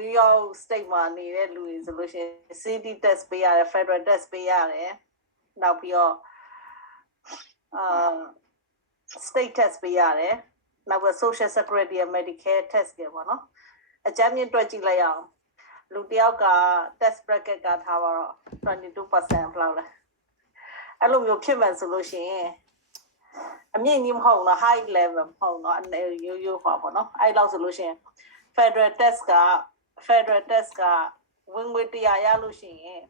New York State မှာနေတဲ့လူတွေဆိုလို့ရှိရင် city tax ပေးရတယ် federal tax ပေးရတယ်နောက်ပြီးတော့state tax ပေးရတယ်နောက်ပြီး social security နဲ့ medicare tax တွေပေါ့နော်အကြမ်းမြင့်တွက်ကြည့်လိုက်အောင်လူတယောက်က tax bracket ကထားပါတော့ 22% လောက်လဲအဲ့လိုမျိုးဖြစ်မှန်ဆိုလို့ရှိရင်အမြင့်ကြီးမဟုတ်တော့ high level မဟုတ်တော့ရိုးဟောပေါ့နော်အဲ့လောက်ဆိုလို့ရှိရင် federal tax ကဝင်ငွေတရားရလို့ရှိရင်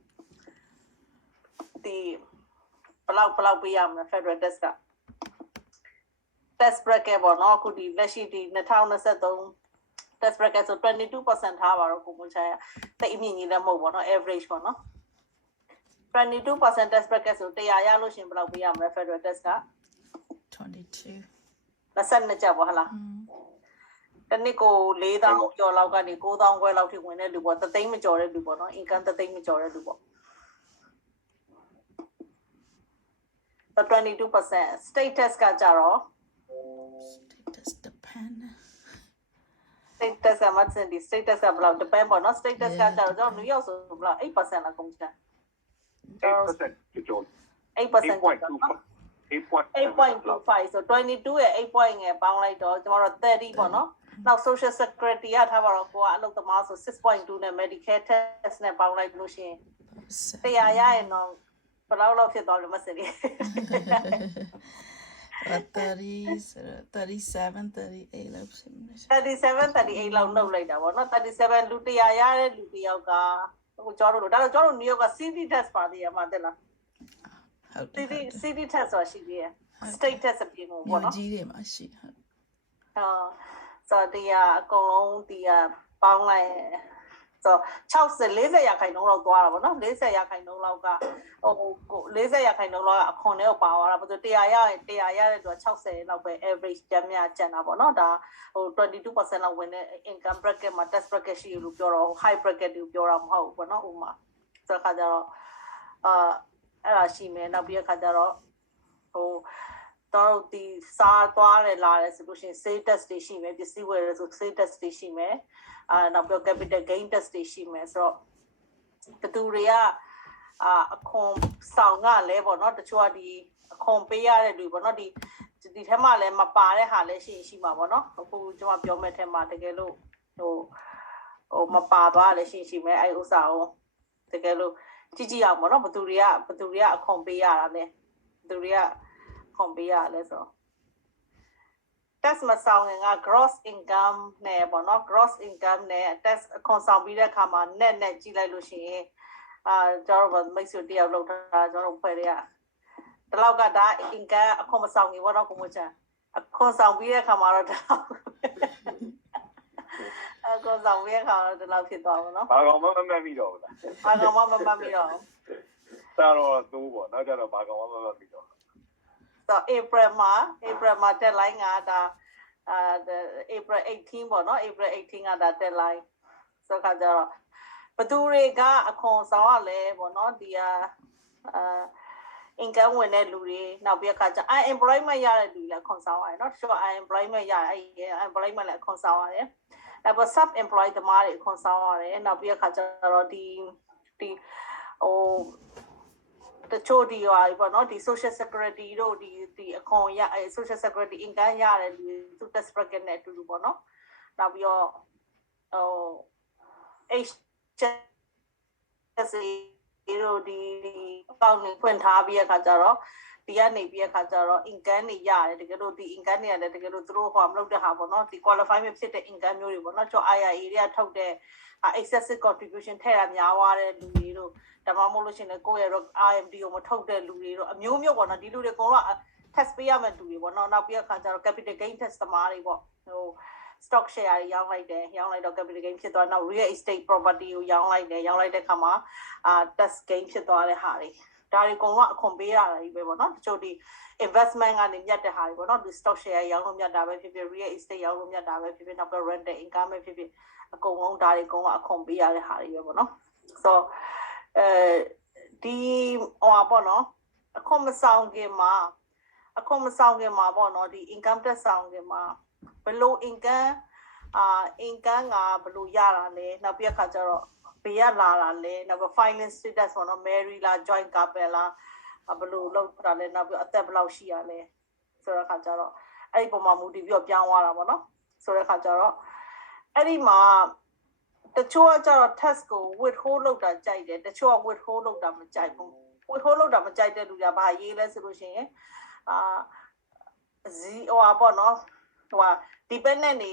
ဒီဘလောက်ပေးရမလဲ federal tax က tax bracket ပေါ့နော်အခုဒီလက်ရှိဒီ2023 tax bracket ဆို 22% ထားပါတော့ကိုမချာတိတ်အမြင့်ကြီးလည်းမဟုတ်ပေါ့နော် average ပေါ့နော် 22% tax bracket ဆိုတရားရလို့ရှိရင်ဘယ်လောက်ပေးရမလဲ federal tax က2222ကျပ်ပေါ့ဟလားတနည်းကို4000ကျော်လောက်ကနေ9000ခွဲလောက်ထိဝင်တဲ့လူပေါ့တသိန်းမကျော်တဲ့လူပေါ့နော် income တသိန်းမကျော်တဲ့လူပေါ့22% state tax ကကြတော့ state tax depend state tax ကမှစင်ဒီ state tax ကဘယ်လောက် depend ပေါ့နော် state tax ကကြတော့ကျွန်တော် New York ဆိုဘယ်လောက် 8% လောက်ကုန်ချင် 8% ကျော် 8% 8.25 so 22ရဲ့8 point ငယ်ပေါင်းလိုက်တော့ကျွန်တော်တို့30ပေါ့နော်နောက် social security ရထားပါတော့ကိုကအလုပ်သမားဆို 6.2 နဲ့ medicare tax နဲ့ပေါင်းလိုက်လို့ရှိရင်တရားရရင်တော့ဘယ်လောက်ဖြစ်သွားလို့မစင်လေ37 38လောက်ဖြစ်နေ37 38လောက်နှုတ်လိုက်တာပေါ့နော်37လူတရားရတဲ့လူတယောက်ကဟိုကျော်တို့ဒါတော့ကျော်တို့ New York က city tax ပါသေးရမှာတဲ့လားcity tax ဆိုရှိသေးတယ် state tax အပြင်ပေါ့နော်ကြီးတွေမှာရှိဟုတ်ဆိုတရားအကုန်လုံးတရားပေါင်းလိုက်ဆို40ရာခိုင်နှုန်းလောက်သွားတာပေါ့နော်40ရာခိုင်နှုန်းလောက်က40ရာခိုင်နှုန်းလောက်ကအခွန်တွေကိုပါသွားတာဘာလို့တရားရတဲ့သူက60လောက်ပဲ average ကျန်တာပေါ့နော်ဒါဟို22% လောက်ဝင်တဲ့ income bracket မှာ tax bracket ရှိလို့ပြောတော့ high bracket ကိုပြောတာမဟုတ်ဘူးပေါ့နော်ဥပမာဆိုတော့ခါကြတော့အဲ့ဒါရှိမယ်နောက်ပြီးခါကြတော့ဟိုတော့ဒီစားသွားတယ်လာတယ်ဆိုလို့ရှိရင် sales tax တွေရှိမယ်ပစ္စည်းဝယ်ရဆို sales tax တွေရှိမယ်နောက်ပြီး capital gain tax တွေရှိမယ်ဆိုတော့ဘသူတွေကအခွန်ဆောင်ကလည်းပေါ့နော်တချို့ကဒီအခွန်ပေးရတဲ့လူပေါ့နော်ဒီထဲမှာလည်းမပါတဲ့ဟာလည်းရှိမှာပေါ့နော်အခုကျွန်မပြောမဲ့ထဲမှာတကယ်လို့ဟိုမပါသွားလည်းရှိမယ်အဲ့ဥစ္စာကိုတကယ်လို့ကြည့်အောင်ပေါ့နော်ဘသူတွေကအခွန်ပေးရတာလဲဘသူတွေကခွန်ပေးရလဲဆိုတော့ tax မဆောင်ရင်က gross income နဲ့ပေါ့နော် gross income နဲ့ tax ခွန်ဆောင်ပြီးတဲ့အခါမှာ net ကြည့်လိုက်လို့ရှိရင်ကျွန်တော်တို့မိတ်ဆွေတယောက်လောက်ထားကျွန်တော်တို့ဖွဲ့တွေကဒီလောက်ကဒါ income အခွန်မဆောင်ဘူးပေါ့နော်ကိုမချာအခွန်ဆောင်ပြီးတဲ့အခါမှာတော့ဒီလောက်အခွန်ဆောင်ပြီးတဲ့အခါတော့ဒီလောက်ဖြစ်သွားပါတော့ဘာကောင်မှမမှတ်မိတော့ဘူးလားဘာကောင်မှမမှတ်မိတော့စာတော့သိုးပေါ့နောက်ကြတော့ဘာကောင်မှမမှတ်မိတော့ဆို April မှာ deadline ကဒါApril 18ပေါ့နော် April 18ကဒါ deadline ဆိုခါကြတော့ဘသူတွေကအခွန်ဆောင်ရလဲပေါ့နော်ဒီincome ဝင်တဲ့လူတွေနောက်ပြီးအခါကျ unemployment ရတဲ့လူတွေလည်းခွန်ဆောင်ရတယ်เนาะတချို့ unemployment ရအဲ့ unemployment လည်းခွန်ဆောင်ရတယ်နောက်ပြီး self employed သမားတွေခွန်ဆောင်ရတယ်နောက်ပြီးအခါကျတော့ဒီဟိုတချို့ဒီဟာပေါ့နော်ဒီ social security တို့ဒီအခွန်ရ social security income ရတဲ့လူသူ tax bracket နဲ့အတူတူပေါ့နော်နောက်ပြီးတော့ဟို တို့ဒီအကောင့်တွေဖွင့်ထားပြီးအခါကျတော့ဒီကနေပြီးအခါကျတော့ income တွေရတယ်တကယ်လို့ဒီ income တွေရတယ်တကယ်လို့သူတို့ဟောမလုပ်တဲ့ဟာပေါ့နော်ဒီ qualify မဖြစ်တဲ့ income မျိုးတွေပေါ့နော်ကျော် IRA တွေကထုတ်တဲ့ excessive contribution ထည့်တာများသွားတဲ့လူတွေတို့ဒါမှမဟုတ်လို့ရှိရင်ကိုယ့်ရဲ့ RMD ကိုမထုတ်တဲ့လူတွေတို့အမျိုးမျိုးပေါ့နော်ဒီလူတွေအကုန်လုံး tax ပေးရမယ့်လူတွေပေါ့နော်နောက်ပြီးအခါကျတော့ capital gain tax သမားတွေပေါ့ဟိုstock share တွေရောင်းလိုက်တော့ capital gain ဖြစ်သွားနောက် real estate property ကိုရောင်းလိုက်တဲ့ခါမှာ tax gain ဖြစ်သွားတဲ့ဟာတွေဒါတွေအကုန်လုံးအခွန်ပေးရတာကြီးပဲပေါ့နော်တချို့ဒီ investment ကနေမြတ်တဲ့ဟာတွေပေါ့နော်ဒီ stock share ရောင်းလို့မြတ်တာပဲဖြစ်ဖြစ် real estate ရောင်းလို့မြတ်တာပဲဖြစ်ဖြစ်နောက်ပြီး rental income ပဲဖြစ်ဖြစ်အကုန်လုံးဒါတွေအကုန်လုံးအခွန်ပေးရတဲ့ဟာတွေပဲပေါ့နော်ဆိုဒီဟိုပေါ့နော်အခွန်မဆောင်ခင်မှာပေါ့နော်ဒီ income tax ဆောင်ခင်မှာဘယ်လို income income ကဘယ်လိုရတာလဲနောက်ပြီးအခါကျတော့ဘေးကလာတာလဲနောက်ပြီး finance status ပေါ့နော် marry လား joint couple လားဘယ်လိုလုပ်တာလဲနောက်ပြီးအသက်ဘယ်လောက်ရှိရလဲဆိုတဲ့အခါကျတော့အဲ့ဒီပုံမှာမူတည်ပြီးတော့ပြောင်းသွားတာပေါ့နော်ဆိုတဲ့အခါကျတော့အဲ့ဒီမှာတချို့ကကျတော့ test ကို withhold လုပ်တာကြိုက်တယ်တချို့က withhold လုပ်တာမကြိုက်ဘူး withhold လုပ်တာမကြိုက်တဲ့လူတွေကဘာရေးလဲဆိုလို့ရှိရင်ပေါ့နော်dependent နေ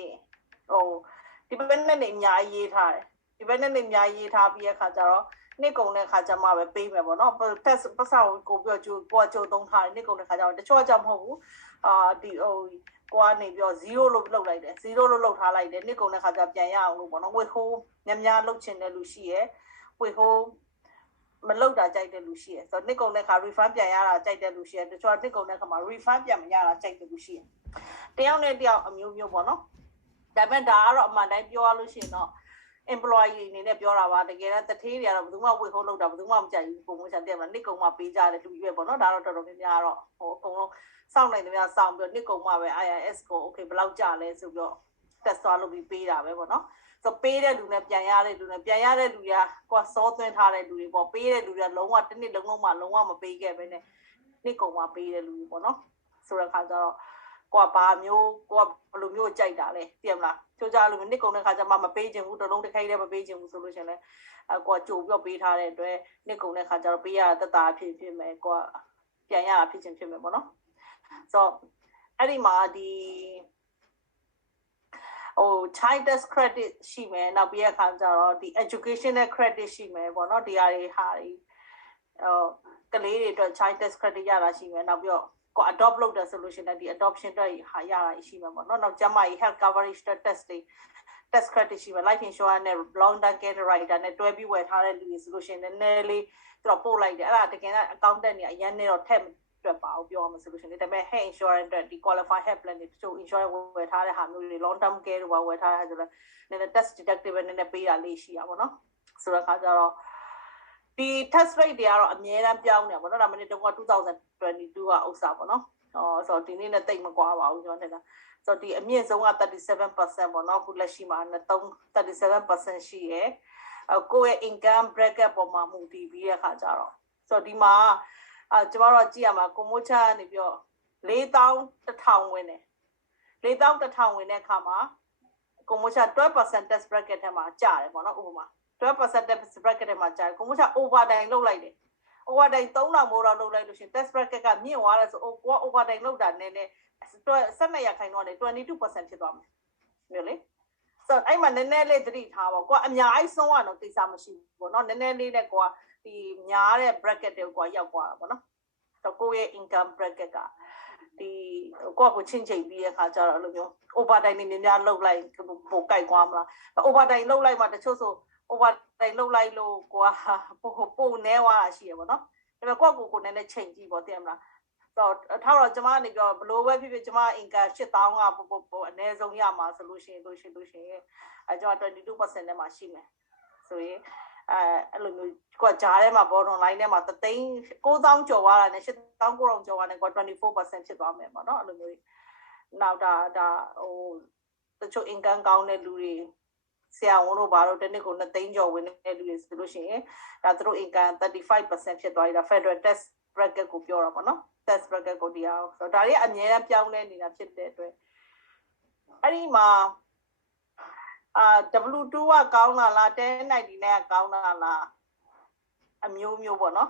dependent နေအများကြီးရေးထားတယ် dependent နေအများကြီးရေးထားပြီးတဲ့အခါကျတော့နှစ်ကုန်တဲ့အခါကျမှပဲပေးမယ်ပေါ့နော် test ပတ်စံကိုပြီးတော့ကိုကြိုသုံးထားတယ်နှစ်ကုန်တဲ့အခါကျတော့တချို့ကကြောင့်မဟုတ်ဘူးကိုကနေပြီးတော့0လို့လုပ်လိုက်တယ်0လို့လုပ်ထားလိုက်တယ်နှစ်ကုန်တဲ့ခါကျပြန်ရအောင်လို့ပေါ့နော် withhold များလုပ်ချင်တဲ့လူရှိရယ် withhold မလုပ်တာကြိုက်တဲ့လူရှိရယ်ဆိုတော့နှစ်ကုန်တဲ့ခါ refund ပြန်ရတာကြိုက်တဲ့လူရှိရယ်တချို့နှစ်ကုန်တဲ့ခါမှာ refund ပြန်မရတာကြိုက်တဲ့လူရှိရယ်တယောက်နဲ့တယောက်အမျိုးမျိုးပေါ့နော်ဒါပေမဲ့ဒါကတော့အမှန်တိုင်းပြောရလို့ရှိရင်တော့ employee အနေနဲ့ပြောတာပါတကယ်တော့တထေးတွေကတော့ဘယ်သူမှ withhold လုပ်တာဘယ်သူမှမကြိုက်ဘူးပုံမှန်ချက်တည်းမှာနှစ်ကုန်မှပေးကြတယ်လူရွယ်ပေါ့နော်ဒါတော့တော်တော်များများတော့အကုန်လုံးစောင့်နိုင်တယ်များစောင့်ပြီးတော့နှစ်ကုန်မှပဲ IIS ကို okay ဘယ်လောက်ကြာလဲဆိုပြီးတော့ test သွားလုပ်ပြီးပေးတာပဲပေါ့နော်ဆိုပေးတဲ့လူနဲ့ပြန်ရတဲ့လူနဲ့ပြန်ရတဲ့လူတွေကကိုယ်စောသွင်းထားတဲ့လူတွေပေါ့ပေးတဲ့လူတွေကလုံးဝတစ်နှစ်လုံးလုံးမှလုံးဝမပေးခဲ့ပဲနဲ့နှစ်ကုန်မှပေးတဲ့လူတွေပေါ့နော်ဆိုတဲ့ခါကျတော့ကိုကဘာမျိုးကိုကဘယ်လိုမျိုးကြိုက်တာလဲသိရမလားချိုးကြလို့နှစ်ကုန်တဲ့ခါကျမှမပေးချင်ဘူးတလုံးတစ်ခိုက်တည်းမပေးချင်ဘူးဆိုလို့ရှင်လဲကိုကကြိုပြီးတော့ပေးထားတဲ့အတွက်နှစ်ကုန်တဲ့ခါကျတော့ပေးရတာတက်တာဖြစ်မယ်ကိုကပြန်ရတာဖြစ်ချင်းဖြစ်မယ်ပေါ့နော်ဆိုအဲ့ဒီမှာchild tax credit ရှိမယ်နောက်ပြီးတဲ့အခါကျတော့ဒီ educational credit ရှိမယ်ပေါ့နော်ဒီဟာတွေကလေးတွေအတွက် child tax credit ရတာရှိမယ်နောက်ပြီးတော့ကို adopt လုပ်တဲ့ solution နဲ့ဒီ adoption တွေဟာရတာရှိမယ်ပေါ့နော်နောက်ကျမကြီး health coverage test တွေ tax credit ရှိမယ် life insurance နဲ့ long term care rider နဲ့တွဲပြီးဝယ်ထားတဲ့လူတွေ solution နည်းနည်းလေးသူတို့ပို့လိုက်တယ်အဲ့ဒါတကယ်တော့ accountant တွေအရင်နဲ့တော့ထည့်အတွက်ပါပြောမှာ solution တွေဒါပေမဲ့ health insurance အတွက်ဒီ qualify health plan တွေတချို့ insurance ဝယ်ထားတဲ့ဟာမျိုးတွေ long term care တွေဝယ်ထားတဲ့ဆိုတော့နည်းနည်း tax deductible နည်းနည်းပေးတာလေးရှိရပါတော့ဆိုတော့အခါကျတော့ဒီ tax rate တွေကတော့အများအားပြောင်းနေပါတော့ဒါမှမဟုတ်တော့2022ကဥစ္စာပေါ့နော်ဆိုတော့ဒီနေ့နဲ့တိတ်မကွာပါဘူးကျွန်တော်ထင်တာဆိုတော့ဒီအမြင့်ဆုံးက 37% ပေါ့နော်အခုလက်ရှိမှာ37% ရှိရယ်ကိုယ့်ရဲ့ income bracket ပေါ်မှာမူတည်ပြီးတဲ့အခါကျတော့ဆိုတော့ဒီမှာကျမတို့ကြည့်ရမှာကိုမိုးချကနေပြီးတော့4,100ဝင်တယ်4,100ဝင်တဲ့အခါမှာကိုမိုးချ12% tax bracket ထဲမှာကျတယ်ပေါ့နော်ဥပမာ12% tax bracket ထဲမှာကျတယ်ကိုမိုးချ overtime လုပ်လိုက်တယ် overtime 3,000မိုးတော့လုပ်လိုက်လို့ရှိရင် tax bracket ကမြင့်သွားတယ်ဆိုကိုက overtime လုပ်တာနည်းနည်း12%တော့နေ22% ဖြစ်သွားမယ်မျိုးလေဆိုတော့အဲ့မှာနည်းနည်းလေးသတိထားပါကိုကအများကြီးဆုံးအောင်တိကျမရှိဘူးပေါ့နော်နည်းနည်းလေးနဲ့ကိုကဒီများတဲ့ bracket တွေကိုရောက်သွားတာပေါ့နော်ဆိုတော့ကိုရဲ့ income bracket ကဒီကိုချင်းချိန်ပြီးတဲ့အခါကျတော့အဲ့လိုမျိုး overtime နေများလုပ်လိုက်ပိုကြိုက်သွားမလား overtime လုပ်လိုက်မှတချို့ဆို overtime လုပ်လိုက်လို့ကိုကပိုနေသွားတာရှိရပေါ့နော်ဒါပေမဲ့ကိုနည်းနည်းချိန်ကြည့်ပေါ့သိရမလားတော့ထားတော့ကျမကနေပြောဘလို့ပဲဖြစ်ဖြစ်ကျမ income 8000ကအနည်းဆုံးရမှာဆိုလို့ရှိရင်ကျမ22% နဲ့မှရှိမယ်ဆိုရင်အဲ့လိုမျိုးကိုဂျားထဲမှာ bottom line ထဲမှာ9,000ကျော်သွားတာနဲ့8,900ကျော်သွားတယ်ကို 24% ဖြစ်သွားမယ်ပေါ့နော်အဲ့လိုမျိုးနောက်ဒါတချို့ income ကောင်းတဲ့လူတွေဆရာဝန်တို့ဘာလို့တစ်နှစ်ကို2သိန်းကျော်ဝင်တဲ့လူတွေဆိုလို့ရှိရင်ဒါသူတို့ income 35% ဖြစ်သွားပြီဒါ federal tax bracket ကိုပြောတာပေါ့နော် tax bracket ကိုတရားဆိုတော့ဒါတွေအများအားပြောင်းလဲနေတာဖြစ်တဲ့အတွက်အဲ့ဒီမှာW2 ကကောင်းလား1099ကကောင်းလားအမျိုးမျိုးပေါ့နော်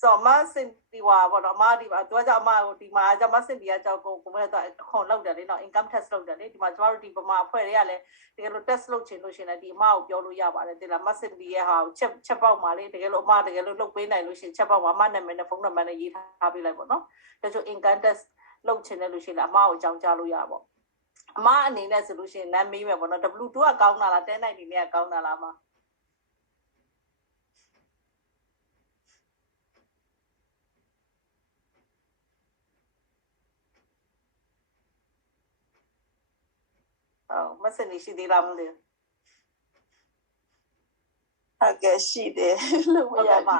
ဆိုတော့မစင်ဒီဝါပေါ့နော်အမဒီမှာသူကကြောင့်အမကိုဒီမှာကြောင့်မစင်ဒီကကြောင့်ကိုမဲ့တော့အခွန်လောက်တယ်လေနော် income tax လောက်တယ်လေဒီမှာကျမတို့ဒီဗမာအဖွဲ့တွေကလည်းတကယ်လို့ tax လုပ်ချင်လို့ရှင်လည်းဒီအမကိုပြောလို့ရပါတယ်တိလားမစင်ဒီရဲ့ဟာကိုချက်ပေါက်မှာလေတကယ်လို့အမတကယ်လို့လုပ်ပေးနိုင်လို့ရှင်ချက်ပေါက်မှာအမနာမည်နဲ့ဖုန်းနံပါတ်နဲ့ရေးထားပေးလိုက်ပေါ့နော်တချို့ income tax လုပ်ချင်တယ်လို့ရှင်လည်းအမကိုအကြောင်းကြားလို့ရပါအမအနေနဲ့ဆိုလို့ရှိရင်နားမေးမယ်ပေါ့နော် W2 ကကောင်းတာလား1099ကကောင်းတာလားမမစနေရှိသေးလားမသိဟုတ်ကဲ့ရှိတယ်လို့မရပါ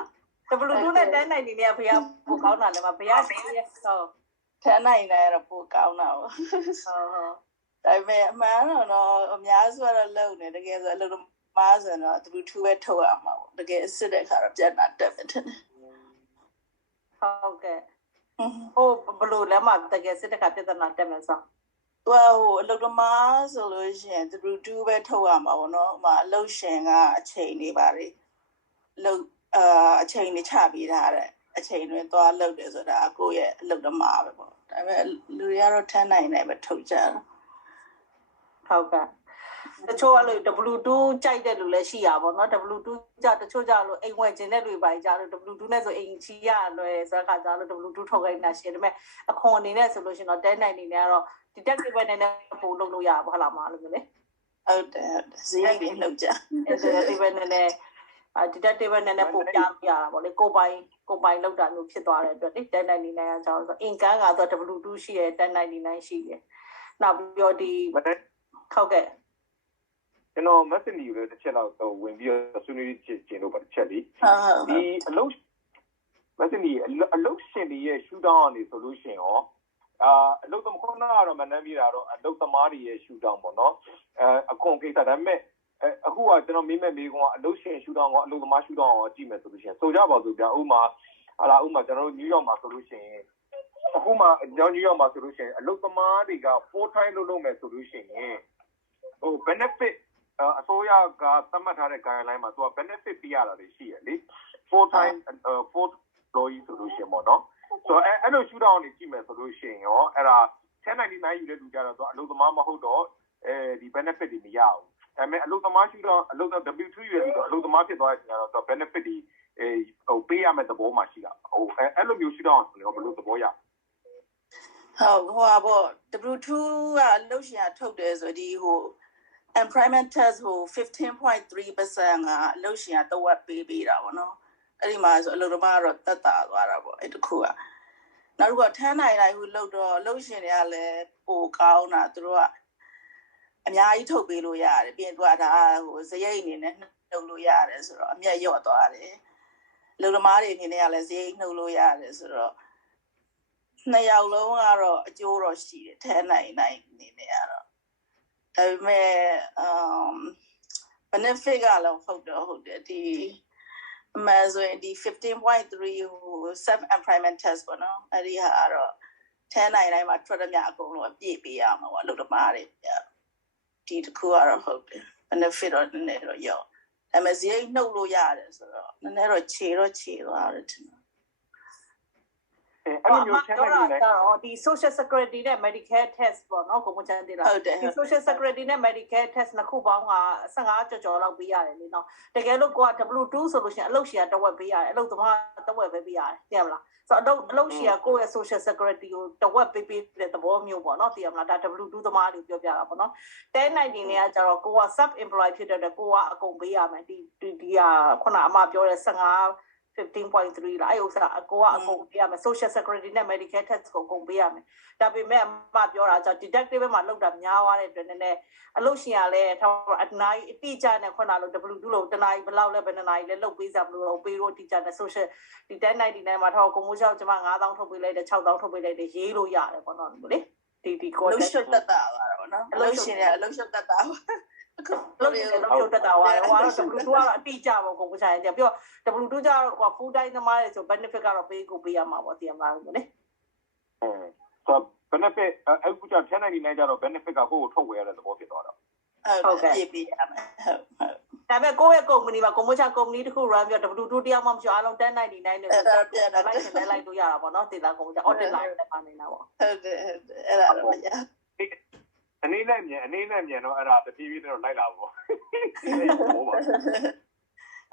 W2 နဲ့1099ကဘယ်ပိုကောင်းတာလဲမဘယ်ရှိရဲ့ဟုတ်1099ကတော့ပိုကောင်းတာပေါ့ဟုတ် ဒါပေမဲ့အမှန်တော့အများစုကတော့လုံနေတကယ်ဆိုအလုပ်သမားဆိုတော့သူထူပဲထုတ်ရမှာပေါ့တကယ်စစ်တဲ့ခါတော့ပြန်လာတက်မယ်ထင်တယ်ဟုတ်ကဲ့ဟိုဘလို့လဲမှာတကယ်စစ်တဲ့ခါပြဿနာတက်မယ်ဆိုဟိုအလုပ်သမားဆိုလို့ရှိရင်သူထူပဲထုတ်ရမှာပေါ့နော်ဥမာအလုပ်ရှင်ကအချိန်နေပါလေလုပ်အချိန်နေချပေးထားတဲ့အချိန်တွင်သွားလုပ်တယ်ဆိုတာကိုယ့်ရဲ့အလုပ်သမားပဲပေါ့ဒါပေမဲ့လူတွေကတော့ထမ်းနိုင်တယ်ပဲထုတ်ကြတယ်ဟုတ်ကဲ့တချို့ကလို့ W2 ကြိုက်တဲ့လူလည်းရှိရပါတော့เนาะ W2 ကြတချို့ကြလို့အိမ်ဝယ်ခြင်းတဲ့လူတွေပါကြလို့ W2 နဲ့ဆိုအိမ်ချီရလွယ်ဆိုတဲ့ခါကျလို့ W2 ထုတ်ခိုင်းတာရှိတယ်ဒါပေမဲ့အခွန်အနေနဲ့ဆိုလို့ရှိရင်တော့10နိုင်နေနဲ့ကတော့ detective နဲ့ပို့လုပ်လို့ရပါဟုတ်လားမလို့လေဟုတ်တယ်ဈေးတွေလောက်ကြ detective နဲ့detective နဲ့ပို့ပြရတာပေါ့လေကိုပိုင်လောက်တာမျိုးဖြစ်သွားတဲ့အတွက်လေ10နိုင်နေနဲ့အကြောင်းဆိုအင်ကန်ကတော့ W2 ရှိရ10နိုင်နေနိုင်ရှိတယ်နောက်ပြီးတော့ဒီဟုတ်ကဲ့ကျွန်တော်မက်ဆေ့ချ်ကိုလည်းတစ်ချက်တော့ဝင်ပြီးတော့ဆွေးနွေးချင်လို့ပါတစ်ချက်လေးဒီအလုပ်မက်ဆေ့ချ်အလုပ်ရှင်တွေရဲ့ရှူဒေါင်းကနေဆိုလို့ရှိရင်ရောအလုပ်သမားကတော့မနှမ်းပြတာတော့အလုပ်သမားတွေရဲ့ရှူဒေါင်းပေါ့နော်အခွန်ကိစ္စဒါပေမဲ့အခုကကျွန်တော်မိမဲ့မိကွန်ကအလုပ်ရှင်ရှူဒေါင်းကအလုပ်သမားရှူဒေါင်းကိုကြည့်မယ်ဆိုလို့ရှိရင်ဆိုကြပါစို့ဗျာဥမာကျွန်တော်တို့နယူးယောက်မှာဆိုလို့ရှိရင်အခုမှကျွန်တော်နယူးယောက်မှာဆိုလို့ရှိရင်အလုပ်သမားတွေက full time လုပ်မယ်ဆိုလို့ရှိရင်ဟို benefit အစိုးရကသတ်မှတ်ထားတဲ့ guideline မှာသူက benefit ပြရတာတွေရှိရလေ full time full employee ဆိုလို့ရှိရင်ပေါ့နော်ဆိုတော့အဲ့လိုရှူဒေါင်းနေကြည့်မယ်ဆိုလို့ရှိရင်ရောအဲ့ဒါ1099ယူတဲ့လူကြတော့သူအလုပ်သမားမဟုတ်တော့ဒီ benefit တွေမရဘူးဒါပေမဲ့အလုပ်သမားရှူဒေါင်းအလုပ် W2 ယူရတော့အလုပ်သမားဖြစ်သွားတဲ့ချိန်ကတော့သူ benefit တွေဟိုပေးရမယ့်သဘောမှရှိတာဟိုအဲ့လိုမျိုးရှူဒေါင်းဆိုတော့ဘယ်လိုသဘောရဟုတ်ပေါ့ W2 ကအလုပ်ရှင်ကထုတ်တယ်ဆိုဒီဟိုemployment test ဟို 15.3% ကအလုပ်ရှင်ကတဝက်ပေးတာပေါ့နော်အဲ့ဒီမှာဆိုအလုပ်သမားကတော့တက်တာသွားတာပေါ့အဲ့တခုကနောက်တစ်ခုကထမ်းနိုင်ဟိုလုပ်တော့အလုပ်ရှင်တွေကလည်းပိုကောင်းတာသူတို့ကအများကြီးထုတ်ပေးလို့ရတယ်ပြီးရင်သူကဒါဟိုစရိတ်အနေနဲ့နှုတ်လို့ရတယ်ဆိုတော့အမြတ်ရော့သွားတယ်အလုပ်သမားတွေအနေနဲ့ကလည်းစရိတ်နှုတ်လို့ရတယ်ဆိုတော့နှစ်ယောက်လုံးကတော့အကျိုးတော့ရှိတယ်ထမ်းနိုင်အနေနဲ့ကတော့ဒါပေမဲ့benefit ကလည်းဟုတ်တယ်ဒီအမှန်ဆိုရင်ဒီ 15.3 ဟို self employment test ပေါ့နော်အဲ့ဒီဟာကတော့1099မှာထွက်ရမြအကုန်လုံးအပြည့်ပေးရမှာပေါ့အလုပ်သမားတွေဒီတစ်ခုကတော့ဟုတ်တယ် benefit တော့နည်းနည်းတော့ရောဒါပေမဲ့ဈေးနှုတ်လို့ရတယ်ဆိုတော့နည်းနည်းတော့ခြေသွားတယ်ထင်တယ်အဲ့လိုမျိုးချက်လိုက်နေတော့ဒီ social security နဲ့ medicare test ပေါ့နော်ကိုမချမ်းသေးလားဒီ social security နဲ့ medicare test နှစ်ခုပေါင်းက15ကျော်လောက်ပေးရတယ်လေနော်တကယ်လို့ကိုက W2 ဆိုလို့ရှိရင်အလုပ်ရှင်ကတဝက်ပေးရတယ်အလုပ်သမားတဝက်ပဲပေးရတယ်သိရမလားဆိုတော့အလုပ်ရှင်ကကိုယ့်ရဲ့ social security ကိုတဝက်ပေးတဲ့သဘောမျိုးပေါ့နော်သိရမလားဒါ W2 သမားတွေပြောပြတာပေါ့နော်1090နဲ့ကကျတော့ကိုက sub employee ဖြစ်တဲ့အတွက်ကိုကအကုန်ပေးရမယ်ဒီဟာခုနအမပြောတဲ့15.3 လားအဲ့ဥစ္စာအကိုကအကုန်ပေးရမယ် social security နဲ့ medicare test ကိုအကုန်ပေးရမယ်ဒါပေမဲ့အမပြောတာကြောင့် detective မှာလောက်တာများသွားတဲ့အတွက်နည်းနည်းအလုပ်ရှင်ကလည်းအနိုင်အတိအကျနဲ့ခုနလို W2 လို့တနားဘယ်လောက်လဲဘယ်နှစ်နာရီလဲလုပ်ပေးစရာမလိုတော့ပေးလို့အတိအကျနဲ့ social ဒီ1099မှာတော့ကိုမိုးချောက်ကျမ9000ထုတ်ပေးလိုက်တယ်6000ထုတ်ပေးလိုက်တယ်ရေးလို့ရတယ်ပေါ့နော်လေဒီကိုလှုပ်ရှုပ်တတ်တာပါတော့နော်အလုပ်ရှင်ကအလုပ်ရှုပ်တတ်တာလို့ရလို့တက်တာဟိုကတော့ W2 ကတော့အတိအကျပေါ့ကိုဆိုင်တယ်ပြီးတော့ W2 ကျတော့ကို full time သမားတွေဆို benefit ကတော့ပေးရမှာပေါ့သိရမလားလို့လေဆို benefit အခုကျ1099ကျတော့ benefit ကကိုယ့်ကိုထုတ်ဝယ်ရတဲ့သဘောဖြစ်သွားတော့ဟုတ်ကဲ့ပြရမယ်ဟုတ်ဒါပေမဲ့ကိုယ့်ရဲ့ company မှာကိုမိုးချ company တစ်ခု run ပြီးတော့ W2 တရားမှမရှိအားလုံး1099နဲ့ဆိုတော့ပြန်လိုက်ရှင်လိုက်လို့ရတာပေါ့နော်ဒေတာကိုမိုးချ audit line နဲ့ပါနေတာပေါ့ဟုတ်တယ်အဲ့ဒါတော့မရအနေနဲ့မြန်တော့အဲ့ဒါတပြေးပြေးတော့လိုက်လာပေါ့ဟုတ်ပါ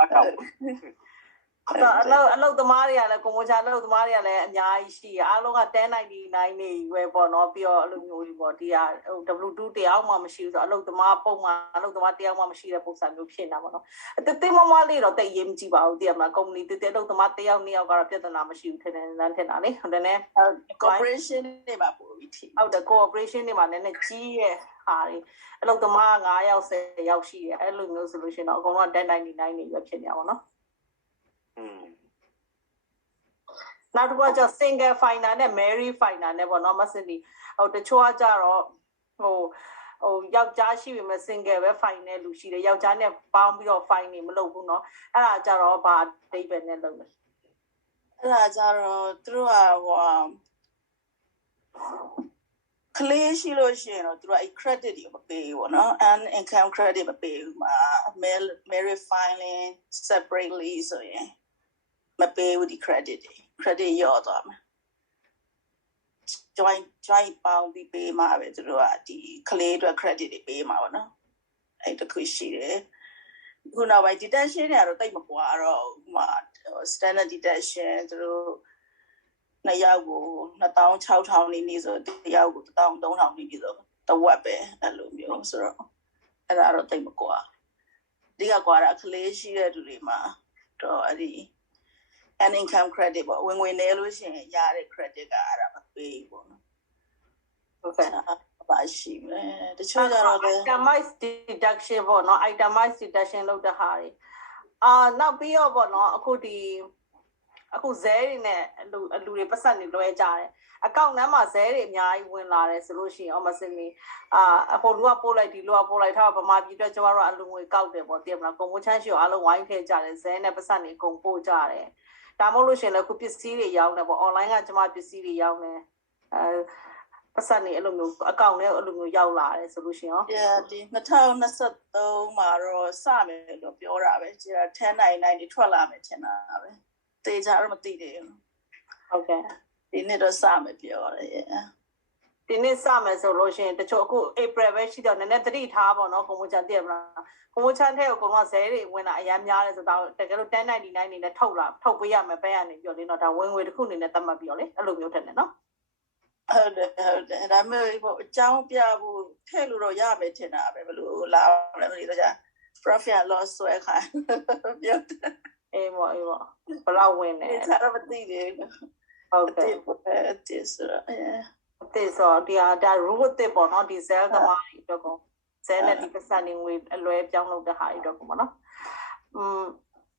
အခါအလုပ်သမားတွေကလည်းကိုမိုးချအလုပ်သမားတွေကလည်းအများကြီးရှိရအားလုံးက1099နေပဲပေါ့နော်ပြီးတော့အဲ့လိုမျိုးကြီးပေါ့ဒီဟာ W2 တရားမှမရှိဘူးဆိုအလုပ်သမားပုံမှန်အလုပ်သမားတရားမှမရှိတဲ့ပုံစံမျိုးဖြစ်နေတာပေါ့နော်တိတ်မမလေးတော့တိတ်ရေးမကြည့်ပါဘူးသိရမလား company တိတ်အလုပ်သမားတယောက်နှစ်ယောက်ကတော့ပြဿနာမရှိဘူးထင်တယ်လမ်းထင်တာလေဟုတ်တယ်နဲ့ corporation တွေမှာပို့ပြီးထိဟုတ်တယ် corporation တွေမှာနည်းနည်းကြီးရဲ့ဟာတွေအလုပ်သမား9ယောက်10ယောက်ရှိတယ်အဲ့လိုမျိုးဆိုလို့ရှိရင်တော့အကုန်လုံး1099နေပဲဖြစ်နေပါတော့နောက်တစ်ခုကကျ single finder နဲ့ marry finder နဲ့ပေါ့နော်မစင်ဒီဟိုတချို့ကကြတော့ဟို ယောက်ျားရှိပြီမဲ့ single ပဲ fine နဲ့လူရှိတယ်ယောက်ျားနဲ့ပေါင်းပြီးတော့ fine နေမလုပ်ဘူးเนาะအဲ့ဒါကြတော့ဘာအတိတ်ပဲနဲ့လုပ်မယ်အဲ့ဒါကြတော့သူတို့ကကလေးရှိလို့ရှိရင်တော့သူတို့အဲ့ credit တွေမပေးဘူးပေါ့နော် and income credit မပေးဘူးမှာ marriage filing separately ဆိုရင်မပေးဘူးဒီ credit ရော့သွားမှာ joint ပေါင်းပြီးပေးမှာပဲသူတို့ကဒီကလေးအတွက် credit တွေပေးမှာပေါ့နော်အဲ့တခုရှိတယ်ခုနောက်ပိုင်း deduction တွေကတော့တိတ်မကွာတော့ဟို standard deduction သူတို့နှစ်ယောက်ကို26,000နီးဆိုတစ်ယောက်ကို13,000နီးဆိုတဝက်ပဲအဲ့လိုမျိုးဆိုတော့အဲ့ဒါတော့တိတ်မကွာဒီကကွာတာကလေးရှိတဲ့သူတွေမှာတော့အဲ့ဒီ an income credit ပေါ့ဝင်ငွေနည်းလို့ရှိရင်ရတဲ့ credit ကအဲ့ဒါမပေးဘူးပေါ့နော်ဟုတ်ကဲ့ပါရှိမယ်တချို့ကြတော့ itemized deduction ပေါ့နော် itemized deduction လုပ်တဲ့ဟာတွေနောက်ပြီးတော့ပေါ့နော်အခုဇဲတွေနဲ့လူတွေပတ်ဆက်နေလွှဲကြတယ်အကောင့်ထဲမှာဇဲတွေအများကြီးဝင်လာတယ်ဆိုလို့ရှိရင်မစင်မီဟိုလူကပို့လိုက်ဒီလူကပို့လိုက်ထားဗမာပြည်အတွက်ကျမတို့အလူငွေကောက်တယ်ပေါ့သိမလားကွန်မိုချမ်းရှိအောင်အလုံးဝိုင်းထည့်ကြတယ်ဇဲနဲ့ပတ်ဆက်နေကုန်ပို့ကြတယ်ဒါမှမဟုတ်လို့ရှိရင်လည်းခုပစ္စည်းတွေရောင်းတယ်ပေါ့ online ကကျမပစ္စည်းတွေရောင်းတယ်ပတ်ဆက်နေအဲ့လိုမျိုးအကောင့်ထဲအဲ့လိုမျိုးရောက်လာတယ်ဆိုလို့ရှိရင်ဒီ2023မှာတော့စမယ်လို့ပြောတာပဲကျတော့1099တွေထွက်လာမယ်ထင်တာပဲတေချာတော့မသိသေးဘူးဟုတ်ကဲ့ဒီနေ့တော့စမယ်ပြောတယ်ဒီနေ့စမယ်ဆိုလို့ရှိရင်တချို့အခု April ပဲရှိတော့နည်းနည်းသတိထားပါတော့ကွန်မိုချန်တည့်မလားကွန်မိုချန်ထဲကိုကောင်ကဇဲတွေဝင်လာအများများလဲဆိုတော့တကယ်လို့1099နေနဲ့ထုတ်ပေးရမယ်ဘဲကနေပြောလေတော့ဒါဝင်ငွေတစ်ခုအနေနဲ့သတ်မှတ်ပြီးတော့လေအဲ့လိုမျိုးထင်တယ်နော်ဟုတ်တယ်ဒါမျိုးပေါ့အကြောင်းပြဖို့ထည့်လို့တော့ရမယ်ထင်တာပဲဘယ်လိုလာလဲမသိတော့ကြာ profit and loss ဆွဲခိုင်းပြောတယ်အေးပေါ့ဘယ်လောက်ဝင်နေဒါတော့မသိသေးဘူးဟုတ်ကဲ့ဒီဆိုတော့ဒီဆိုဒါ rule တစ်ပေါ့နော်ဒီ cell သမားတွေအတွက်ကို cell နဲ့ဒီပတ်စံနေငွေအလွဲပြောင်းလုပ်တဲ့ဟာတွေအတွက်ကိုပေါ့နော်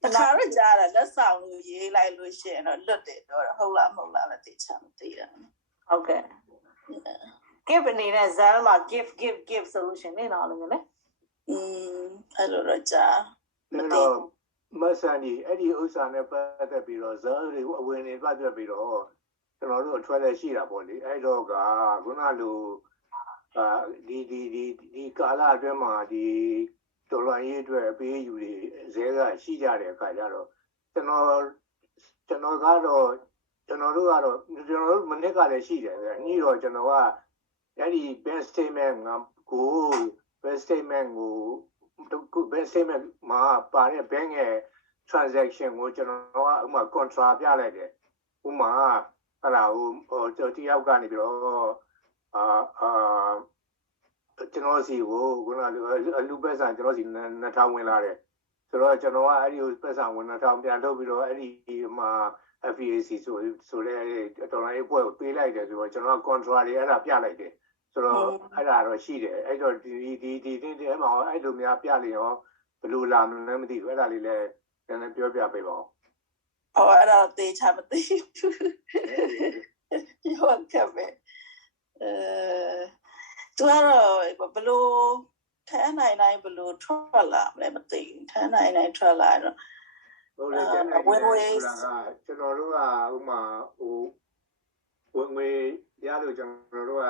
တခါတော့ကြားတာလက်ဆောင်လို့ရေးလိုက်လို့ရှိရင်တော့လွတ်တယ်တော့ဟုတ်လားမဟုတ်လားလည်းသိချင်မသိတာဟုတ်ကဲ့ give နေတဲ့ cell မှာ give solution နေတော့လို့လေအဲ့လိုတော့ကြားမသိမဆန်ကြီးအဲ့ဒီဥစ္စာနဲ့ပတ်သက်ပြီးတော့ဇာတ်တွေအဝင်နေပတ်သက်ပြီးတော့ကျွန်တော်တို့အထွက်လက်ရှိတာပေါ့လေအဲ့တော့ကခုနလိုဒီကာလအတွင်းမှာဒီတော်လှန်ရေးအတွက်အပေးယူတွေဇဲကရှိကြတဲ့အခါကျတော့ကျွန်တော်တို့မနစ်ကလည်းရှိတယ်ဗျ။နေ့တော့ကျွန်တော်ကအဲ့ဒီ best statement ကို best statement မှာပါတဲ့ bank ရဲ့ transaction ကိုကျွန်တော်ကဥမာ contra ပြလိုက်တယ်။ဥမာအဲ့ဒါဟိုတယောက်ကနေပြီးတော့ကျွန်တော်စီကိုခုနကအလူပတ်စံကျွန်တော်စီ2000ဝင်လာတယ်။ဆိုတော့ကျွန်တော်ကအဲ့ဒီပတ်စံဝင်2000ပြန်ထုတ်ပြီးတော့အဲ့ဒီမှာ FAC ဆိုတဲ့တော်လိုင်းပွဲကိုပေးလိုက်တယ်ဆိုတော့ကျွန်တော်က contra တွေအဲ့ဒါပြလိုက်တယ်ဆိုတော့အဲ့ဒါတော့ရှိတယ်အဲ့တော့ဒီအဲ့မှာအဲ့လိုများပြလေရောဘယ်လိုလာမလဲမသိဘူးအဲ့ဒါလေးလည်းနည်းနည်းပြောပြပေးပါဦးအဲ့ဒါတေချာမသိဘူးဟုတ်ကဲ့ပဲသူကတော့ဘယ်လို1099ဘယ်လိုထွက်လာမလဲမသိဘူး1099ထွက်လာတော့ဟုတ်တယ်ကျွန်တော်တို့ကဥမာဝင်ငွေရလို့ကျွန်တော်တို့က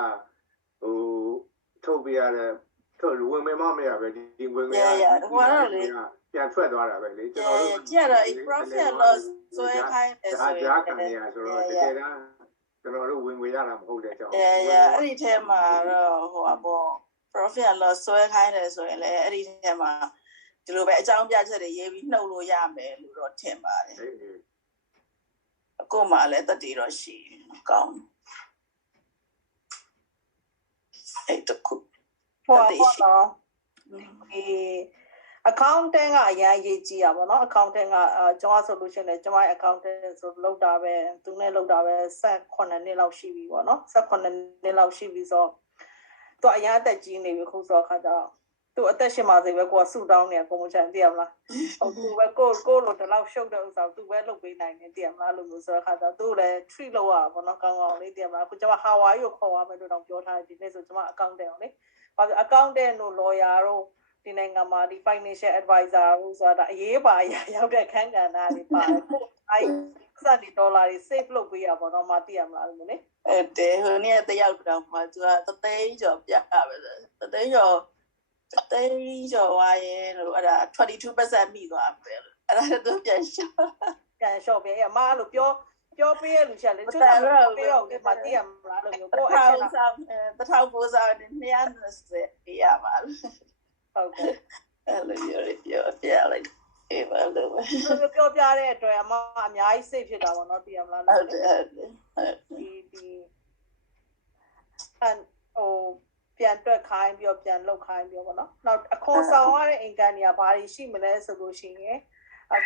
ထုတ်ပြရတဲ့ထုတ်ဝင်မမရပဲဒီဝင်ငွေပြန်ထွက်သွားတာပဲလေကျွန်တော်တို့ကြည့်ရ profit loss ဆွဲခိုင်းတယ်ဆိုရင်ဒါကနေရဆိုတော့တကယ်တမ်းကျွန်တော်တို့ဝင်ငွေရတာမဟုတ်တဲ့အကြောင်းအဲ့ဒီထဲမှာတော့ပေါ့ profit loss ဆွဲခိုင်းတယ်ဆိုရင်လည်းအဲ့ဒီထဲမှာဒီလိုပဲအကြောင်းပြချက်တွေရေးပြီးနှုတ်လို့ရမယ်လို့တော့ထင်ပါတယ်အခုမှလည်းတတိတော့ရှိကောင်းအဲ့တခုပေါ့နော်accountant ကအရင်ရေးကြည့်ရပါတော့ accountant ကကျွန်တော်ဆိုလို့ရှိရင်လည်းကျွန်မ accountant ဆိုလောက်တာပဲသူနဲ့လောက်တာပဲ18နှစ်လောက်ရှိပြီပေါ့နော်18နှစ်လောက်ရှိပြီဆိုတော့သူအရင်အသက်ကြီးနေပြီခုဆိုခါတော့ သူအသက်ရှင်ပါစေပဲကိုကဆူတောင်းနေကိုမချန်သိရမလားဟုတ်သူပဲကိုလိုတလောက်ရှုပ်တဲ့ဥစ္စာသူပဲလုပ်ပေးနိုင်တယ်သိရမလားလို့မျိုးဆိုတော့ခါကျသူ့လည်း treat လုပ်ရပါဘောနော်ကောင်းကောင်းလေးသိရမလားကိုကျွန်မ Hawaii ကိုခေါ်ရမယ်လို့တော့ပြောထားတယ်ဒီနေ့ဆိုကျွန်မ accountant အောင်လေဘာလို့ accountant တို့ lawyer တို့ဒီနိုင်ငံမှာဒီ financial advisor တို့ဆိုတာအရေးပါအရာရောက်တဲ့ခန်းကဏ္ဍတွေပါတယ်ကိုအဲ့စတဲ့ဒေါ်လာတွေ save လုပ်ပေးရပါတော့မသိရမလားလို့လေတဲဟိုနေ့တယောက်တော့မှသူကတသိန်းကျော်ပြပါပဲတသိန်းကျော်ဝါရဲ့လို့အဲ့ဒါ 22% မိသွားပဲအဲ့ဒါတော့ပြန်လျှော့ပဲအမအဲ့လိုပြောပေးရလူချက်လေသူကပြောအောင်ဒီမှာသိရမလားလို့မျိုးကိုအဲ့ဒါ1900 220ပြရပါလို့ဟုတ်ကဲ့အဲ့လိုပြောလိုက်အေးပါလို့ပြောပြတဲ့အတွက်အမအများကြီးစိတ်ဖြစ်တာပေါ့နော်သိရမလားဟုတ်တယ်ဒီပြန်တွက်ခိုင်းပြီးပြန်လောက်ခိုင်းပြီးပေါ့နော်နောက်အခွန်ဆောင်ရတဲ့ income တွေကဘာတွေရှိမလဲဆိုလို့ရှိရင်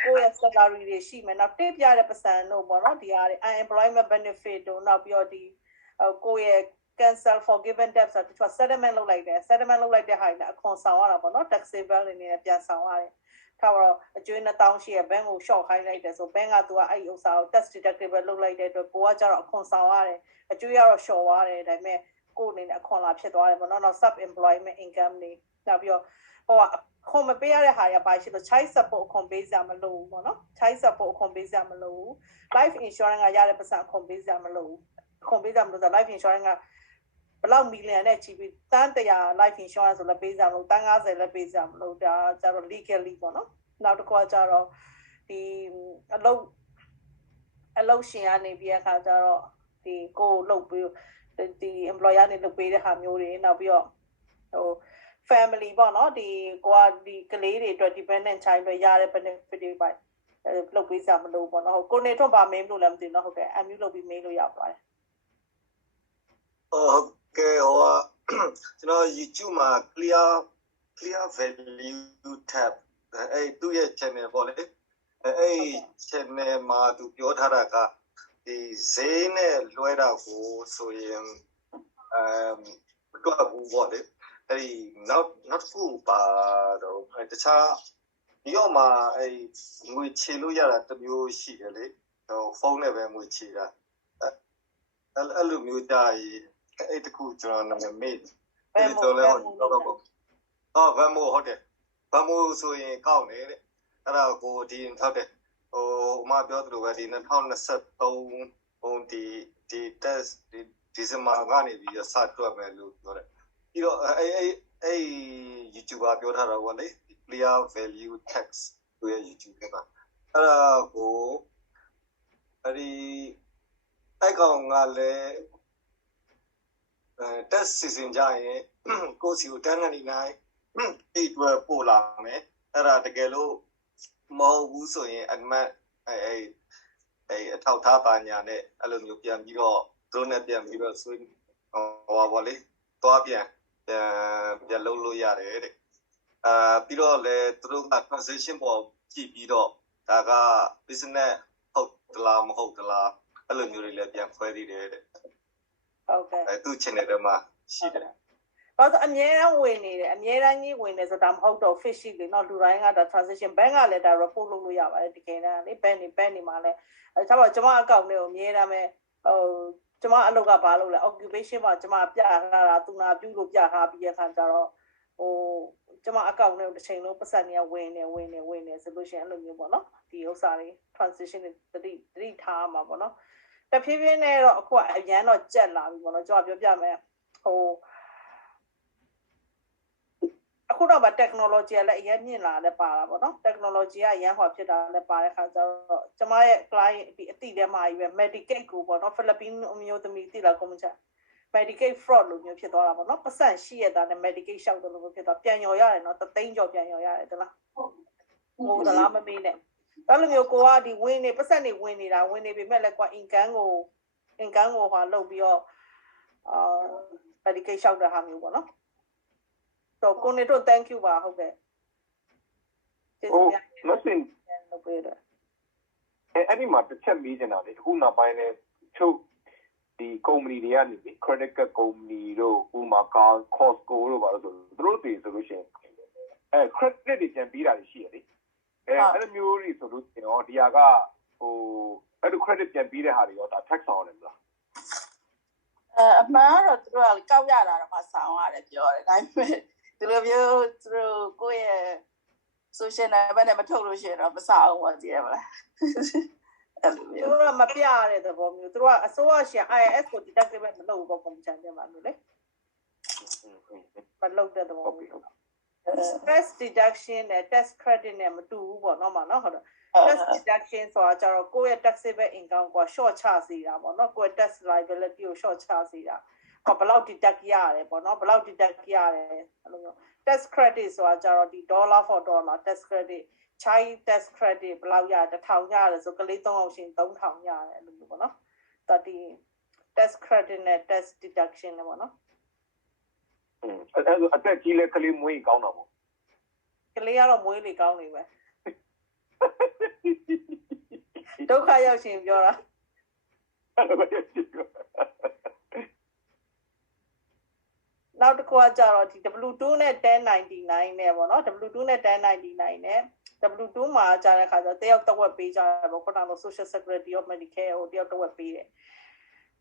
ကိုယ့်ရဲ့ salary တွေရှိမယ်နောက်တစ်ပြတဲ့ပစံတို့ပေါ့နော်ဒီဟာတွေ unemployment benefit တို့နောက်ပြီးတော့ဒီကိုယ့်ရဲ့ cancel forgiven debt ဆိုတော့ settlement လုပ်လိုက်တယ် settlement လုပ်လိုက်တဲ့ဟာတွေအခွန်ဆောင်ရတာပေါ့နော် taxable တွေနဲ့ပြန်ဆောင်ရတယ်ထားတော့အကျွေး2000ရှိရဘဏ်ကို short ခိုင်းလိုက်တယ်ဆိုဘဏ်ကသူကအဲ့ဒီဥစ္စာကို tax deductible လုပ်လိုက်တဲ့အတွက်ကိုကကျတော့အခွန်ဆောင်ရတယ်အကျွေးကတော့ short သွားတယ်ဒါပေမဲ့ကိုအနေနဲ့အခွန်လာဖြစ်သွားတယ်ပေါ့နော်နောက် sub employment income တွေနောက်ပြီးတော့ဟိုခွန်မပေးရတဲ့ဟာရပါရှိလို့ child support အခွန်ပေးစရာမလိုဘူးပေါ့နော် child support အခွန်ပေးစရာမလိုဘူး life insurance ကရတဲ့ပတ်စံအခွန်ပေးစရာမလိုဘူးအခွန်ပေးစရာမလိုဆို life insurance ကဘယ်လောက်မီလီယံနဲ့ချီပြီးတန်း100 life insurance ဆိုလည်းပေးစရာမလိုတန်း90လည်းပေးစရာမလိုဒါကျတော့ legally ပေါ့နော်နောက်တစ်ခါကျတော့ဒီအလုပ်ရှင်ကနေပြီးအခါကျတော့ဒီကိုလုပ်ပြီးဒီ employer နေလုပ်ပေးတဲ့ဟာမျိုးတွေနောက်ပြီးတော့ဟို family ပေါ့နော်ဒီကိုကဒီကလေးတွေအတွက် dependent child တွေရတဲ့ benefit တွေပါလုပ်ပေးစရာမလိုပေါ့နော်ကိုနေထွန်းပါမေးလို့လည်းမသိဘူးနော်ဟုတ်ကဲ့ unmute လုပ်ပြီးမေးလို့ရပါတယ်ဟုတ်ကဲ့ဟိုကျွန်တော် YouTube မှာ clear value tab အဲ့သူ့ရဲ့ channel ပေါ့လေအဲ့ channel မှာသူပြောထားတာကဒီဈေးနဲ့လွှဲတာကိုဆိုရင်မတွက်ဘူးပေါ့လေအဲ့ဒီနောက်ခုပါတော့တခြားဒီတော့မှအဲ့ငွေချေလို့ရတာတစ်မျိုးရှိတယ်လေဟိုဖုန်းနဲ့ပဲငွေချေတာအဲ့လိုမျိုးကြရင်အဲ့တခုကျွန်တော်နာမည်မေ့တယ်တော်လဲတော့ဗမ်မိုဟုတ်တယ်ဗမ်မိုဆိုရင်ကောက်တယ်တဲ့အဲ့ဒါကိုဒီဟုတ်တယ်ဟိုအမပြောသလိုပဲဒီ2023ဟိုဒီ test ဒီဇင်ဘာကနေပြီးစတွက်မယ်လို့ပြောတယ်ပြီးတော့အဲ့ YouTuber ပြောထားတာပေါ့လေ clear value tax ဆိုရ YouTube ကအဲ့ဒါကိုအဲ့ကောင်ကလည်းtest season ကြရင်ကိုစီကို1099အဲ့တွေ့ပို့လာမယ်အဲ့ဒါတကယ်လို့မဟုတ်ဘူးဆိုရင်အမတ်အဲ့အထောက်ထားပါညာနဲ့အဲ့လိုမျိုးပြန်ပြီးတော့သူတို့နဲ့ပြန်ပြီးတော့ဆွေးဟောပါလေတော့ပြန်လုပ်လို့ရတယ်တဲ့ပြီးတော့လေသူတို့က transaction ပေါ်ကြည့်ပြီးတော့ဒါက business ဟုတ်သလားမဟုတ်သလားအဲ့လိုမျိုးတွေလည်းပြန်ခွဲသေးတယ်တဲ့ဟုတ်ကဲ့သူ့ channel တွေမှာရှိတယ်ဘာလို့အမြဲတမ်းဝင်နေတယ်အမြဲတမ်းကြီးဝင်နေဆိုတာမဟုတ်တော့ fish လေနော်လူတိုင်းကဒါ transaction bank ကလည်းဒါ report လုပ်လို့ရပါတယ်တကယ်တမ်းလေ bank နေမှာလဲဒါပေမဲ့ကျွန်မအကောင့်လေးကိုအမြဲတမ်းပဲဟိုကျွန်မအလုပ်ကဘာလုပ်လဲ occupation မှာကျွန်မပြထားတာသူနာပြုလို့ပြထားပြီးတဲ့အခါကျတော့ဟိုကျွန်မအကောင့်လေးကိုတစ်ချိန်လုံးပတ်စံနေဝင်နေဆိုလို့ရှိရင်အဲ့လိုမျိုးပေါ့နော်ဒီဥစ္စာတွေ transition တွေတတိထားမှာပေါ့နော်တဖြည်းဖြည်းနဲ့တော့အခုအရန်တော့ကြက်လာပြီပေါ့နော်ကျွန်တော်ပြောပြမယ်ဟိုအခုတော့ဗ technology ကလည်းအရင်မြင့်လာလည်းပါတာပေါ့နော် technology ကအရင်ဟောဖြစ်တာလည်းပါတဲ့ခါကျတော့ကျွန်မရဲ့ client ဒီအတိထဲမှာကြီးပဲ Medicaid ကိုပေါ့နော် Philippines အမျိုးသမီးတိလာကွန်မချာ Medicaid fraud လို့မျိုးဖြစ်သွားတာပေါ့နော်ပတ်စံရှိရတာနဲ့ Medicaid ရှောက်တယ်လို့ဖြစ်သွားပြန်ရော်ရတယ်နော်3သိန်းကျော်ပြန်ရော်ရတယ်တလားဟိုတလားမမေးနဲ့အဲ့လိုမျိုးကိုကဒီဝင်နေပတ်စံနေဝင်နေတာဝင်နေပေမဲ့လည်းကွာ income ကိုဟာလုပ်ပြီးတော့Medicaid ရှောက်တဲ့ဟာမျိုးပေါ့နော်တော့ကိုနေတော့ thank you ပါဟုတ်ကဲ့မစင်အဲ့ဒီမှာတစ်ချက်မေးချင်တာလေအခုနောက်ပိုင်းလဲချုပ်ဒီကုမ္ပဏီတွေကနေ credit card ကုမ္ပဏီတို့ဥမာ Costco တို့ပါလို့ဆိုသူတို့တည်ဆိုလို့ရှိရင် credit တွေပြန်ပေးတာရှိရလေအဲ့လိုမျိုးတွေဆိုလို့ကျွန်တော်ဒီဟာကဟိုအဲ့လို credit ပြန်ပေးတဲ့ဟာတွေရောဒါ tax ဆောင်ရတယ်မလားအမှန်တော့သူတို့ကကောက်ရတာတော့မဆောင်ရတယ်ပြောတယ်ဒါပေမဲ့ဒီလိုမျိုးသူတို့ကိုယ့်ရဲ့ social နဲ့မထုတ်လို့ရှိရင်တော့မဆောင်ဘူးပေါ့ကြည့်ရမလားအဲ့လိုမျိုးသူတို့ကမပြရတဲ့သဘောမျိုးသူတို့ကအစိုးရရှင် IIS ကို deductible မလုပ်ဘူးပေါ့ပုံစံတင်ပါမျိုးလေမလုပ်တဲ့သဘောမျိုးtax deduction နဲ့ tax credit နဲ့မတူဘူးပေါ့နော်မနော်ဟုတ်တော့ tax deduction ဆိုတာကျတော့ကိုယ့်ရဲ့ taxable income ကို short ချစေတာပေါ့နော်ကိုယ့်ရဲ့ tax liability ကို short ချစေတာဘယ်လောက် deduct ရတယ်ပေါ့နော်ဘယ်လောက် deduct ရတယ်အဲ့လိုမျိုး tax credit ဆိုတာကျတော့ဒီ dollar for dollar tax credit child tax credit ဘယ်လောက်ရ1000ရတယ်ဆိုကလေး3အောင်ရှင်3000ရတယ်အဲ့လိုမျိုးပေါ့နော်ဒါဒီ tax credit နဲ့ tax deduction နဲ့ပေါ့နော်အဲ့အသက်ကြီးလဲကလေးမွေးကောင်းတော့ပေါ့ကလေးကတော့မွေးလေကောင်းနေပဲဒုက္ခရောက်ရှင်ပြောတာနောက်တစ်ခုကကြတော့ဒီ W2 နဲ့1099နဲ့ပေါ့နော် W2 နဲ့1099နဲ့ W2 မှာကြားတဲ့ခါကျတော့တယောက်တစ်ဝက်ပေးကြတယ်ပေါ့ခုနက Social Security of Medicare ကိုတယောက်တစ်ဝက်ပေးတယ်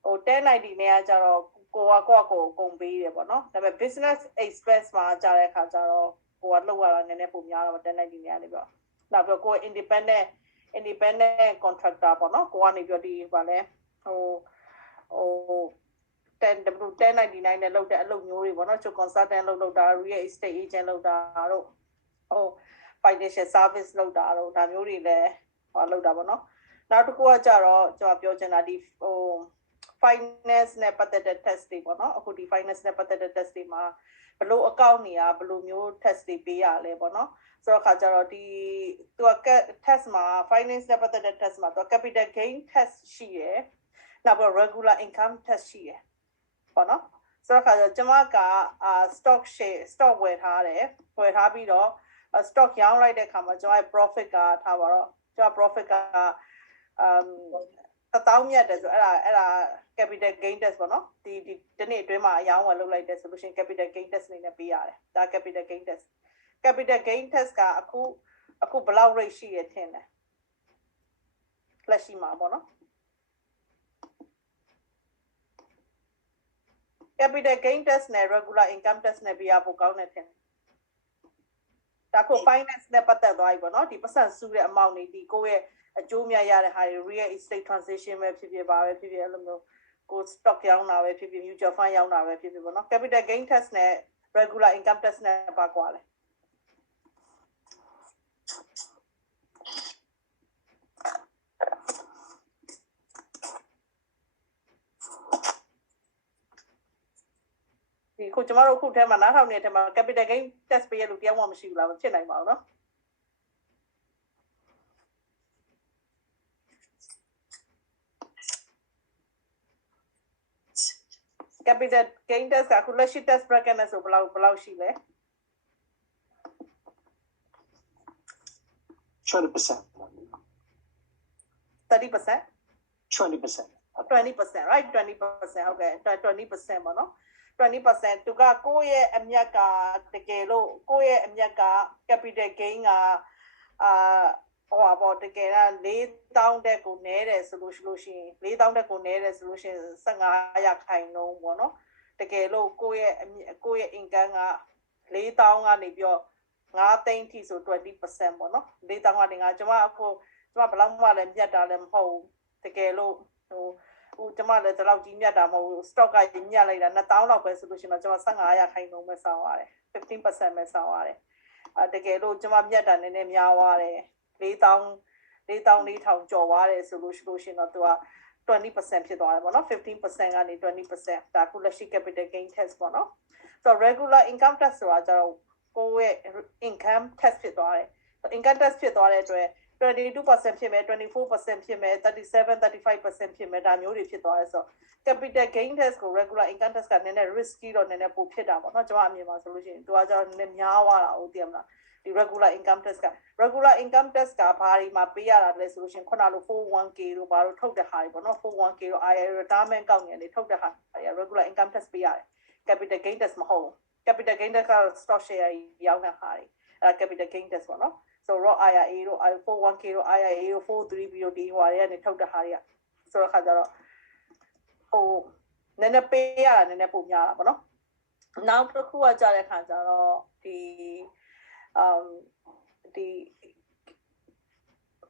ဟို1090နဲ့ကကြတော့ကိုကကုန်ပေးတယ်ပေါ့နော်ဒါပေမဲ့ business expense မှာကြားတဲ့ခါကျတော့ကိုကလောက်ရတာနည်းနည်းပုံများတော့1090နဲ့ကနေပြောနောက်ပြီးကို independent contractor ပေါ့နော်ကိုကနေပြောဒီပါလဲဟို1099နဲ့လောက်တဲ့အလုပ်မျိုးတွေပေါ့နော်ချို consultant လုပ်တာ real estate agent လုပ်တာတို့ဟို financial service လုပ်တာတို့ဒါမျိုးတွေလည်းဟောလုပ်တာပေါ့နော်နောက်တစ်ခုကကြတော့ကျွန်တော်ပြောချင်တာဒီဟို finance နဲ့ပတ်သက်တဲ့ test တွေပေါ့နော်အခုဒီ finance နဲ့ပတ်သက်တဲ့ test တွေမှာဘလို့ account နေရဘလို့မျိုး test တွေပေးရလဲပေါ့နော်ဆိုတော့ခါကြတော့ဒီသူက test မှာ finance နဲ့ပတ်သက်တဲ့ test မှာသူက capital gain test ရှိရယ်နောက်ပြီး regular income test ရှိရယ်ပေါ့နော်ဆိုတော့ခါကျကျွန်မကstock share stock ဝယ်ထားတယ်ဝယ်ထားပြီးတော့ stock ရောင်းလိုက်တဲ့အခါမှာကျွန်တော်ရဲ့ profit ကထားပါတော့ကျွန်တော် profit က1000မြတ်တယ်ဆိုအဲ့ဒါ capital gain test ပေါ့နော်ဒီနေ့အတွင်းမှာအရောင်းဝယ်လုပ်လိုက်တဲ့ solution capital gain test နေနဲ့ပေးရတယ်ဒါ capital gain test capital gain test ကအခုဘယ်လောက် rate ရှိရထင်တယ်လက်ရှိမှာပေါ့နော် capital gain test နဲ့ regular income test နဲ့ပြရဖို့ကောင်းတယ်ထင်တယ်ဒါကို finance နဲ့ပတ်သက်သွားပြီပေါ့နော်ဒီပတ်စံစုတဲ့ amount တွေဒီကိုယ့်ရဲ့အကျိုးမြတ်ရတဲ့ဟာတွေ real estate transaction ပဲဖြစ်ဖြစ်ပါပဲဖြစ်ဖြစ်အဲ့လိုမျိုးကို stock ရောင်းတာပဲဖြစ်ဖြစ် mutual fund ရောင်းတာပဲဖြစ်ဖြစ်ပေါ့နော် capital gain test နဲ့ regular income test နဲ့ပါကွာလဲဒီခုကျမတို့ခုထဲမှာနားထောင်နေတဲ့ထဲမှာ capital gain test ပေးရလို့တရားဝင်မရှိဘူးလားမဖြစ်နိုင်ပါဘူးเนาะ capital gain test ကအခုလက်ရှိ test bracket နဲ့ဆိုဘယ်လောက်ရှိလဲ 20%. 30% 20%. 20% right 20% ဟုတ်ကဲ့20% ပေါ့နော်20% သူကကိုယ့်ရဲ့အမြတ်ကတကယ်လို့ကိုယ့်ရဲ့အမြတ်က capital gain ကဟိုပါတကယ်က4000တက်ကိုနည်းတယ်ဆိုလို့ရှိရင်4000တက်ကိုနည်းတယ်ဆိုလို့ရှိရင်15%ပေါ့နော်တကယ်လို့ကိုယ့်ရဲ့ income က4000ကနေပြီးတော့9သိန်းထိဆို 20% ပေါ့နော်4000ကနေငါကျွန်မဘယ်လောက်မှလည်းမြတ်တာလည်းမဟုတ်ဘူးတကယ်လို့ဟိုကျွန်မလည်းဒီလောက်ကြီးမြတ်တာမဟုတ်ဘူး stock ကညက်လိုက်တာ2000လောက်ပဲဆိုလို့ရှိရင်ကျွန်မ15%ပဲဆောင်ရတယ် 15% ပဲဆောင်ရတယ်တကယ်လို့ကျွန်မမြတ်တာနည်းနည်းများသွားတယ်4000ကျော်သွားတယ်ဆိုလို့ရှိရင်တော့သူက20% ဖြစ်သွားတယ်ပေါ့နော် 15% ကနေ 20% ဒါခုလက်ရှိ capital gain tax ပေါ့နော်ဆိုတော့ regular income tax ဆိုတာကျတော့ကိုယ့်ရဲ့ income tax ဖြစ်သွားတယ် income tax ဖြစ်သွားတဲ့အတွက် 22% ဖြစ်မယ် 24% ဖြစ်မယ်37-35% ဖြစ်မယ်ဒါမျိုးတွေဖြစ်သွားတယ်ဆိုတော့ capital gain tax ကို regular income tax ကနည်းနည်း risky တော့နည်းနည်းပိုဖြစ်တာပေါ့နော်ကျွန်မအမြင်ပါဆိုလို့ရှိရင်သူကကျတော့နည်းနည်းများသွားတာဟုတ်တယ်မလားဒီ regular income tax က regular income tax ကဘာတွေမှာပေးရတာလဲဆိုလို့ရှိရင်ခုနလို 401k တို့ဘာလို့ထုတ်တဲ့ဟာတွေပေါ့နော် 401k တို့ IRA retirement ကောက်နေလေထုတ်တဲ့ဟာတွေ regular income tax ပေးရတယ် capital gain tax မဟုတ် capital gain tax က stock share ရောင်းတဲ့ဟာတွေ capital gain test ပေါ့နော် so raw IRA တို့ 41k တို့ IRA တို့ 43B တို့ဒီဟိုတွေကနေထုတ်တဲ့ဟာတွေကဆိုတော့ခါကျတော့ဟိုနည်းနည်းပေးရတာနည်းနည်းပုံများတာပေါ့နော်နောက်တစ်ခုကကြာတဲ့ခါကျတော့ဒီ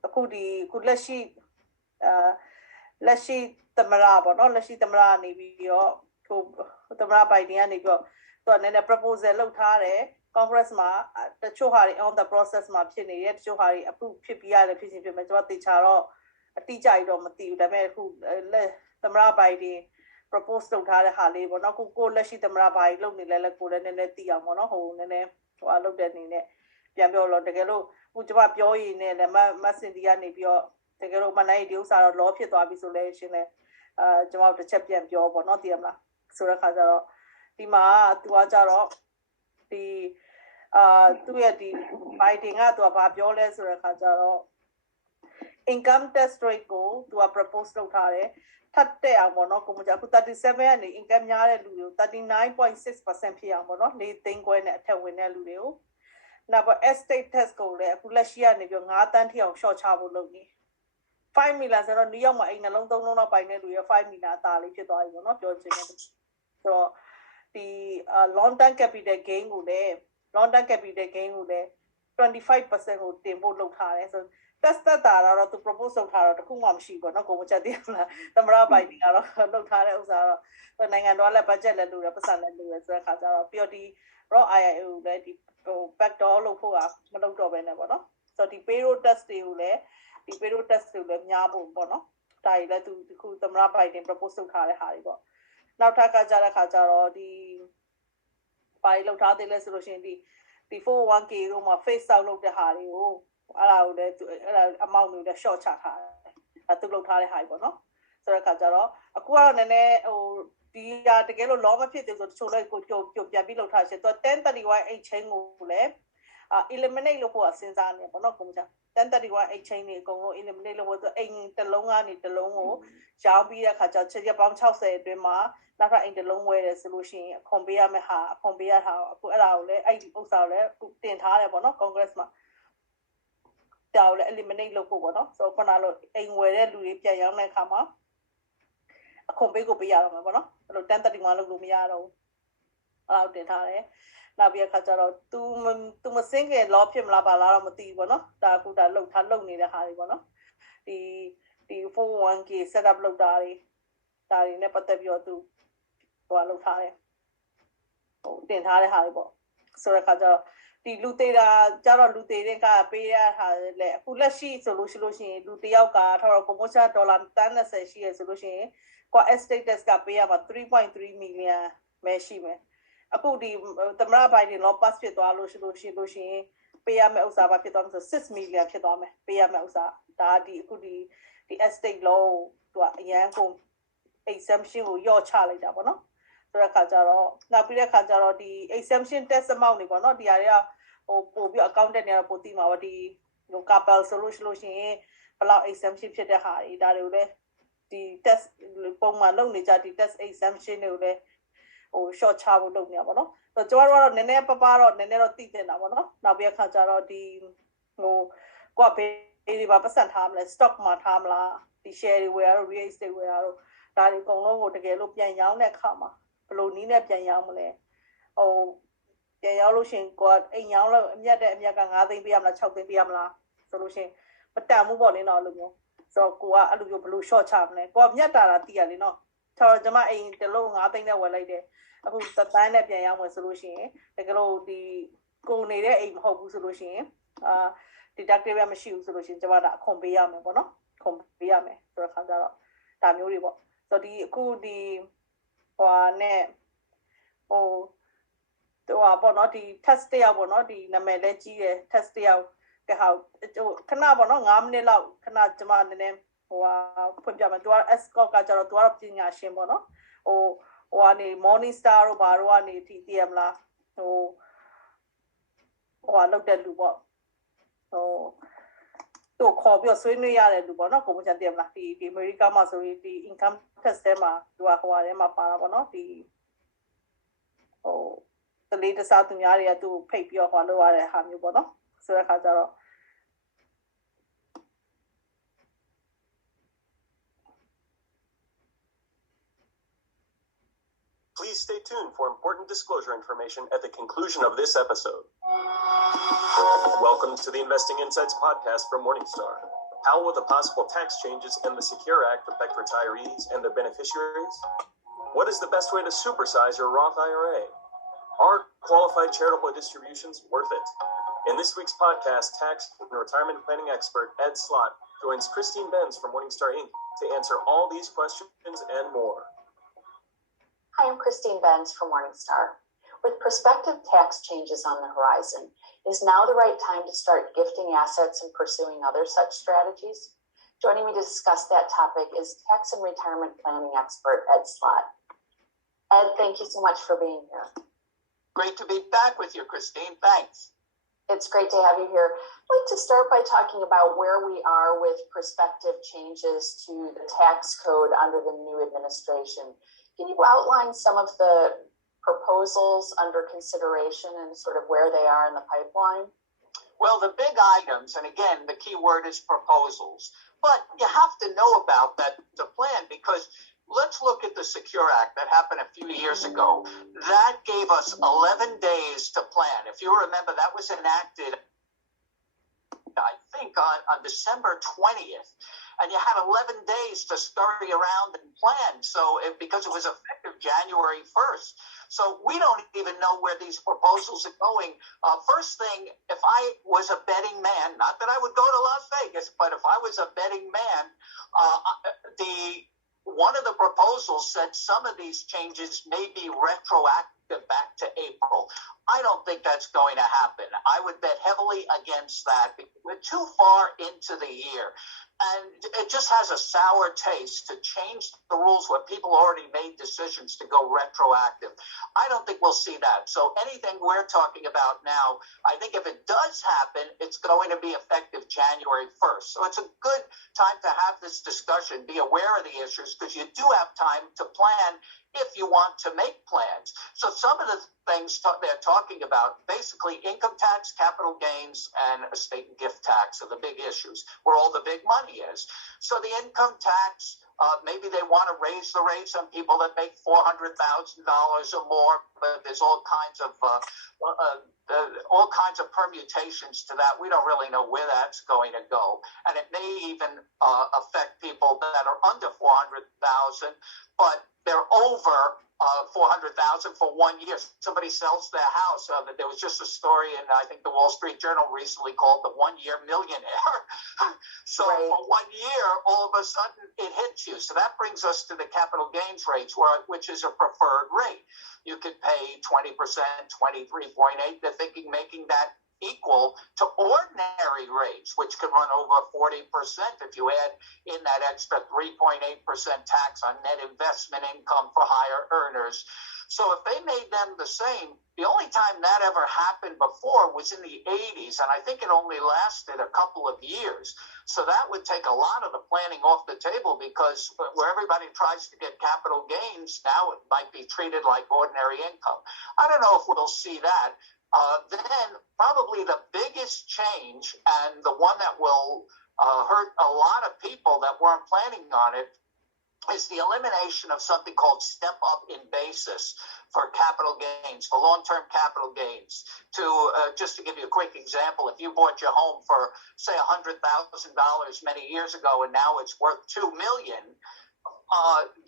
အခုလက်ရှိသမရပေါ့နော်လက်ရှိသမရနေပြီးတော့ဟိုသမရဘိုင်ဒင်ကနေပြီးတော့သူကနည်းနည်း proposal လုပ်ထားတယ် Congress မှာတချို့ဟာတွေ on the process မှာဖြစ်နေတယ်တချို့ဟာတွေ approve ဖြစ်ပြီးရတယ်ဖြစ်ချင်းဖြစ်မယ်ကျွန်တော်တေချာတော့အတိအကျတော့မသိဘူးဒါပေမဲ့အခုသမရဘိုင်ဒင် propose လုပ်ထားတဲ့ဟာလေးပေါ့နော်ကိုလက်ရှိသမရဘိုင်လုပ်နေလဲကိုလည်းနည်းနည်းသိအောင်ပေါ့နော်ဟိုနည်းနည်းဟိုအလုပ်တဲ့အနေနဲ့ပြန်ပြောလို့တကယ်လို့ဟိုကျွန်မပြောရည်နဲ့လည်းမစင်တီကနေပြီးတော့တကယ်လို့မနိုင်ဒီဥစ္စာတော့ law ဖြစ်သွားပြီဆိုလဲရှင်လဲကျွန်မတို့တစ်ချက်ပြန်ပြောပေါ့နော်သိရမလားဆိုတဲ့ခါကျတော့ဒီမှာသူကကြတော့ဒီသူရဲ့ဒီ Biden ကသူကဘာပြောလဲဆိုတဲ့ခါကျတော့ income tax rate ကိုသူက propose လုပ်ထားတယ်ထပ်တက်အောင်ပေါ့နော်ကိုမကြအခု37ကနေ income များတဲ့လူတွေကို 39.6% ဖြစ်အောင်ပေါ့နော်4သိန်းခွဲနဲ့အထက်ဝင်တဲ့လူတွေကိုနောက် estate tax ကိုလည်းအခုလက်ရှိကနေပြီး5တန်းထိအောင် short ချဖို့လုပ်နေ5 million ဆိုတော့နယူးယောက်မှာအိမ်နှလုံး3လုံးလောက်ပိုင်တဲ့လူရဲ့5 million အသာလေးဖြစ်သွားပြီပေါ့နော်ပြောချင်တယ်ဆိုတော့ဒီ long term capital gain ကိုလည်း 25% ကိုတင်ဖို့လုပ်ထားတယ်ဆိုတော့ test တာတော့သူ propose လုပ်ထားတော့တခုမှမရှိဘူးเนาะကိုမချက်သေးဘူးလားသမရဘိုင်ဒီကတော့လုပ်ထားတဲ့ဥစ္စာတော့နိုင်ငံတော်လည်း budget လည်းလုပ်တယ်ပတ်စံလည်းလုပ်တယ်ဆိုတဲ့ခါကျတော့ပြီးတော့ဒီ raw IRA ကိုလည်းဒီဟို backdoor လုပ်ဖို့ကမလုပ်တော့ဘဲနဲ့ပေါ့နော်ဆိုတော့ဒီ payroll tax တွေကိုလည်းများဖို့ပေါ့နော်ဒါကြီးလည်းသူခုသမရဘိုင်ဒင် propose လုပ်ထားတဲ့ဟာတွေပေါ့နောက်ထပ်ကကြတဲ့ခါကျတော့ဒီဘာတွေလုပ်ထားသေးလဲဆိုလို့ရှိရင်ဒီ 401k တို့မှာ face out လုပ်တဲ့ဟာတွေကိုအဲ့ဒါကိုလည်းအဲ့ဒါ amount တွေလည်း short ချထားတယ်အဲ့သူလုပ်ထားတဲ့ဟာတွေပေါ့နော်ဆိုတဲ့ခါကျတော့အခုကတော့နည်းနည်းဟိုဒီတကယ်လို့ law မဖြစ်သေးဆိုတချို့လည်းကိုပြန်ပြီးလုပ်ထားရှင်သူ1031 exchange ကိုလည်းeliminate လုပ်ဖို့စဉ်းစားနေပေါ့နော်ကိုမချ1031 exchange တွေအကုန်လုံး eliminate လုပ်ဖို့သူအိမ်တစ်လုံးကနေတစ်လုံးကိုရောင်းပြီးတဲ့ခါကျချက်ရက်ပေါင်း60အတွင်းမှာနောက်ထပ်အိမ်တစ်လုံးဝယ်တယ်ဆိုလို့ရှိရင်အခွန်ပေးရမယ့်ဟာအခွန်ပေးရတာအခုအဲ့ဒါကိုလည်းအဲ့ဒီဥစ္စာကိုလည်းတင်ထားတယ်ပေါ့နော် Congress မှာတောက်လည်း eliminate လုပ်ဖို့ပေါ့နော်ဆိုတော့ခုနလိုအိမ်ဝယ်တဲ့လူတွေပြန်ရောင်းတဲ့အခါမှာအခွန်ပေးကိုပေးရတော့မှာပေါ့နော်အဲ့လို1031လုပ်လို့မရတော့ဘူးအဲ့ဒါတင်ထားတယ်နောက်ပြီးအခါကျတော့ तू မစင်းခင် law ဖြစ်မလားဘာလားတော့မသိဘူးပေါ့နော်ဒါအခုဒါလုပ်နေတဲ့ဟာတွေပေါ့နော်ဒီ 401k set up လုပ်တာတွေဒါတွေနဲ့ပတ်သက်ပြီးတော့ तू ဟိုလုပ်ထားတယ်ဟိုတင်ထားတဲ့ဟာတွေပေါ့ဆိုတဲ့အခါကျတော့ဒီလူသေးတာကျတော့လူသေးတဲ့ကပေးရတာလေအခုလက်ရှိဆိုလို့ရှိရင်လူတယောက်ကထောက်တော့ promotion $30 ရှိရဆိုလို့ရှိရင်ကွာ estate tax ကပေးရမှာ 3.3 million ပဲရှိမယ်အခုဒီသမရဘိုင်ဒင် law pass ဖြစ်သွားလို့ရှိရင်ပေးရမယ့်ဥစ္စာဘာဖြစ်သွားမလဲဆို6 million ဖြစ်သွားမယ်ပေးရမယ့်ဥစ္စာဒါဒီအခုဒီ estate law သူကအရန်ကုန် exemption ကိုယော့ချလိုက်တာပေါ့နော်ဆိုတဲ့ခါကျတော့နောက်ပြီးတဲ့ခါကျတော့ဒီ exemption tax amount တွေပေါ့နော်ဒီဟာတွေကဟိုပို့ပြီး accountant တွေကတော့ပို့သိမှာပါဒီဟို couple ဆိုလို့ရှိရင်ဘယ်လောက် exemption ဖြစ်တဲ့ဟာတွေဒါတွေကိုလည်းဒီ tax ပုံမှန်လုပ်နေကြဒီ tax exemption တွေကိုလည်းဟို short ချဖို့လုပ်နေတာပေါ့နော်ဆိုတော့ကျွန်တော်တို့ကတော့နည်းနည်းတော့နည်းနည်းတော့သိတင်တာပေါ့နော်နောက်ပြီးအခါကျတော့ဒီဟိုကိုကဘေးဒီပါပတ်စံထားမလဲ stock မှာထားမလားဒီ share တွေဝယ်ရတော့ real estate ဝယ်ရတော့ဒါတွေအကုန်လုံးကိုတကယ်လို့ပြန်ရောင်းတဲ့အခါမှာဘယ်လိုနည်းနဲ့ပြန်ရောင်းမလဲဟိုပြန်ရောင်းလို့ရှင်ကိုအိမ်ရောင်းလို့အမြတ်က9သိန်းပေးရမလား6သိန်းပေးရမလားဆိုလို့ရှင်မတန်ဘူးပေါ့လေနော်အဲ့လိုမျိုးဆိုတော့ကိုကအဲ့လိုမျိုးဘယ်လို short ချမလဲကိုကမြတ်တာသိရလေနော်ဆိုတော့ကျွန်မအိမ်တစ်လုံး9သိန်းနဲ့ဝယ်လိုက်တယ်အခုသတိုင်းနဲ့ပြန်ရောင်းမယ်ဆိုလို့ရှိရင်တကယ်လို့ဒီကိုနေတဲ့အိမ်မဟုတ်ဘူးဆိုလို့ရှိရင်deductible မရှိဘူးဆိုလို့ရှိရင်ကျွန်မဒါအခွန်ပေးရမယ်ပေါ့နော်ခွန်ပေးရမယ်ဆိုတော့ခါကြတော့ဒါမျိုးတွေပေါ့ဆိုတော့ဒီအခုဒီဟိုနဲ့ဟိုပေါ့နော်ဒီ test တယောက်ပေါ့နော်ဒီနာမည်လည်းကြီးတယ် test တယောက်ကဟိုခဏပေါ့နော်9မိနစ်လောက်ခဏကျွန်မနည်းနည်းဟိုဖွင့်ပြမယ်သူက escort ကကြတော့သူကတော့ပညာရှင်ပေါ့နော်ဟိုကနေ morning star တို့ဘာတို့ကနေဒီတည်ရမလားဟိုလောက်တဲ့လူပေါ့ဟိုသူခေါ်ပြီးဆွေးနွေးရတဲ့လူပေါ့နော်ကိုမချန်တည်ရမလားဒီ America မှာဆိုရင်ဒီ income tax ထဲမှာသူကဟိုထဲမှာပါတာပေါ့နော်ဒီဟို ကလေးတစားသူများတွေကသူ့ကိုဖိတ်ပြီးတော့ဟောလုပ်ရတဲ့ဟာမျိုးပေါ့နော်ဆိုတဲ့အခါကျတော့ Please stay tuned for important disclosure information at the conclusion of this episode. Welcome to the Investing Insights podcast from Morningstar. How will the possible tax changes in the Secure Act affect retirees and their beneficiaries? What is the best way to supersize your Roth IRA? Are qualified charitable distributions worth it? In this week's podcast, tax and retirement planning expert Ed Slott joins Christine Benz from Morningstar Inc. to answer all these questions and more. Hi, I'm Christine Benz from Morningstar. With prospective tax changes on the horizon, is now the right time to start gifting assets and pursuing other such strategies? Joining me to discuss that topic is tax and retirement planning expert Ed Slott. Ed, thank you so much for being here. Great to be back with you, Christine. Thanks. It's great to have you here. I'd like to start by talking about where we are with prospective changes to the tax code under the new administration. Can you outline some of the proposals under consideration and sort of where they are in the pipeline? Well, the big items, and again, the key word is proposals, but you have to know about that to plan because let's look at the Secure Act that happened a few years ago. That gave us 11 days to plan. If you remember, that was enacted, I think, on December 20th. And you had 11 days to scurry around and plan. Because it was effective January 1st. So we don't even know where these proposals are going. First thing, if I was a betting man, not that I would go to Las Vegas, but if I was a betting man, one of the proposals said some of these changes may be retroactive back to April. I don't think that's going to happen. I would bet heavily against that because we're too far into the year. And it just has a sour taste to change the rules where people already made decisions to go retroactive. I don't think we'll see that. So anything we're talking about now, I think if it does happen, it's going to be effective January 1st. So it's a good time to have this discussion, be aware of the issues, because you do have time to plan if you want to make plans. So some of the things they're talking about, basically income tax, capital gains, and estate and gift tax are the big issues, where all the big money is. So the income tax, maybe they want to raise the rates on people that make $400,000 or more, but there's all kinds of permutations to that. We don't really know where that's going to go. And it may even affect people that are under $400,000, but they're over $400,000 for 1 year. Somebody sells their house. There was just a story in, I think, the Wall Street Journal recently called the 1 year millionaire. So right. For 1 year, all of a sudden it hits you. So that brings us to the capital gains rates, which is a preferred rate. You could pay 20%, 23.8%. They're thinking making that equal to ordinary rates, which could run over 40% if you add in that extra 3.8% tax on net investment income for higher earners. So if they made them the same, the only time that ever happened before was in the 80s, and I think it only lasted a couple of years. So that would take a lot of the planning off the table because where everybody tries to get capital gains, now it might be treated like ordinary income. I don't know if we'll see that. Then probably the biggest change, and the one that will hurt a lot of people that weren't planning on it, is the elimination of something called step up in basis for capital gains, for long-term capital gains. Just to give you a quick example, if you bought your home for, say, $100,000 many years ago, and now it's worth $2 million,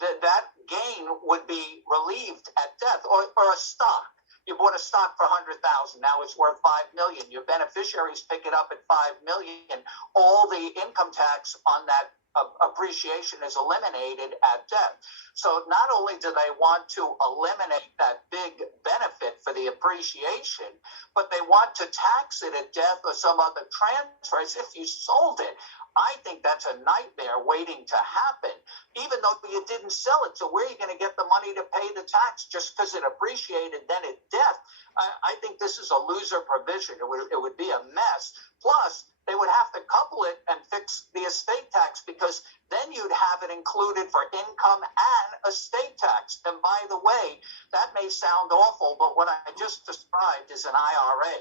that gain would be relieved at death, or a stock. You bought a stock for $100,000. Now it's worth $5 million. Your beneficiaries pick it up at $5 million. All the income tax on that appreciation is eliminated at death. So not only do they want to eliminate that big benefit for the appreciation, but they want to tax it at death or some other transfer as if you sold it. I think that's a nightmare waiting to happen, even though you didn't sell it. So where are you going to get the money to pay the tax just because it appreciated then at death? I think this is a loser provision. It would be a mess. Plus, they would have to couple it and fix the estate tax because then you'd have it included for income and estate tax. And by the way, that may sound awful, but what I just described is an IRA.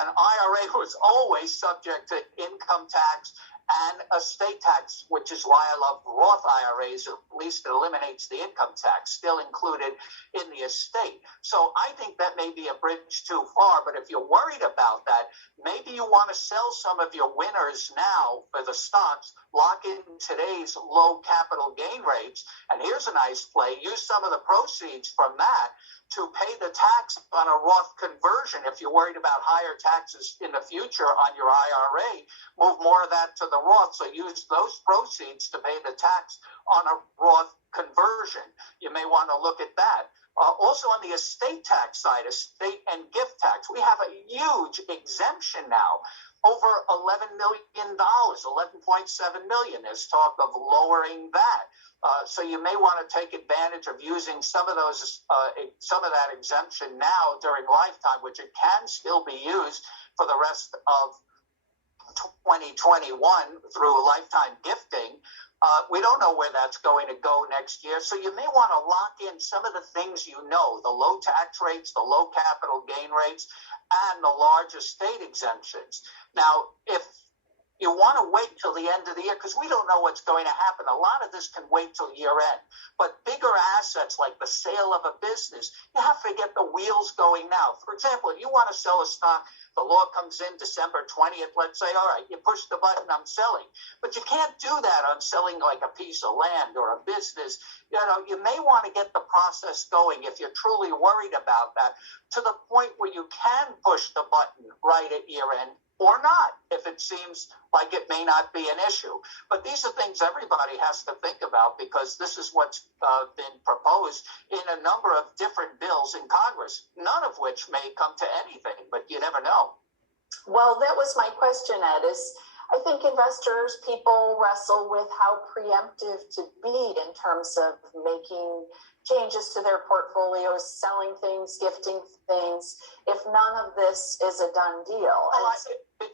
An IRA was always subject to income tax and estate tax, which is why I love Roth IRAs. At least it eliminates the income tax, still included in the estate. So I think that may be a bridge too far, but if you're worried about that, maybe you want to sell some of your winners now for the stocks, lock in today's low capital gain rates, and here's a nice play, use some of the proceeds from that to pay the tax on a Roth conversion. If you're worried about higher taxes in the future on your IRA, move more of that to the Roth. So use those proceeds to pay the tax on a Roth conversion. You may want to look at that. Also on the estate tax side, estate and gift tax, we have a huge exemption now. Over $11 million, $11.7 million. There's talk of lowering that. So you may want to take advantage of using some of that exemption now during lifetime, which it can still be used for the rest of 2021 through lifetime gifting. We don't know where that's going to go next year. So you may want to lock in some of the things you know, the low tax rates, the low capital gain rates, and the large estate exemptions. Now, if you want to wait till the end of the year, because we don't know what's going to happen. A lot of this can wait till year end. But bigger assets like the sale of a business, you have to get the wheels going now. For example, if you want to sell a stock, the law comes in December 20th, let's say, all right, you push the button, I'm selling. But you can't do that on selling like a piece of land or a business. You know, you may want to get the process going if you're truly worried about that to the point where you can push the button right at year end, or not, if it seems like it may not be an issue. But these are things everybody has to think about, because this is what's been proposed in a number of different bills in Congress, none of which may come to anything, but you never know. Well, that was my question, Ed, is I think investors, people wrestle with how preemptive to be in terms of making changes to their portfolios, selling things, gifting things, if none of this is a done deal. Well,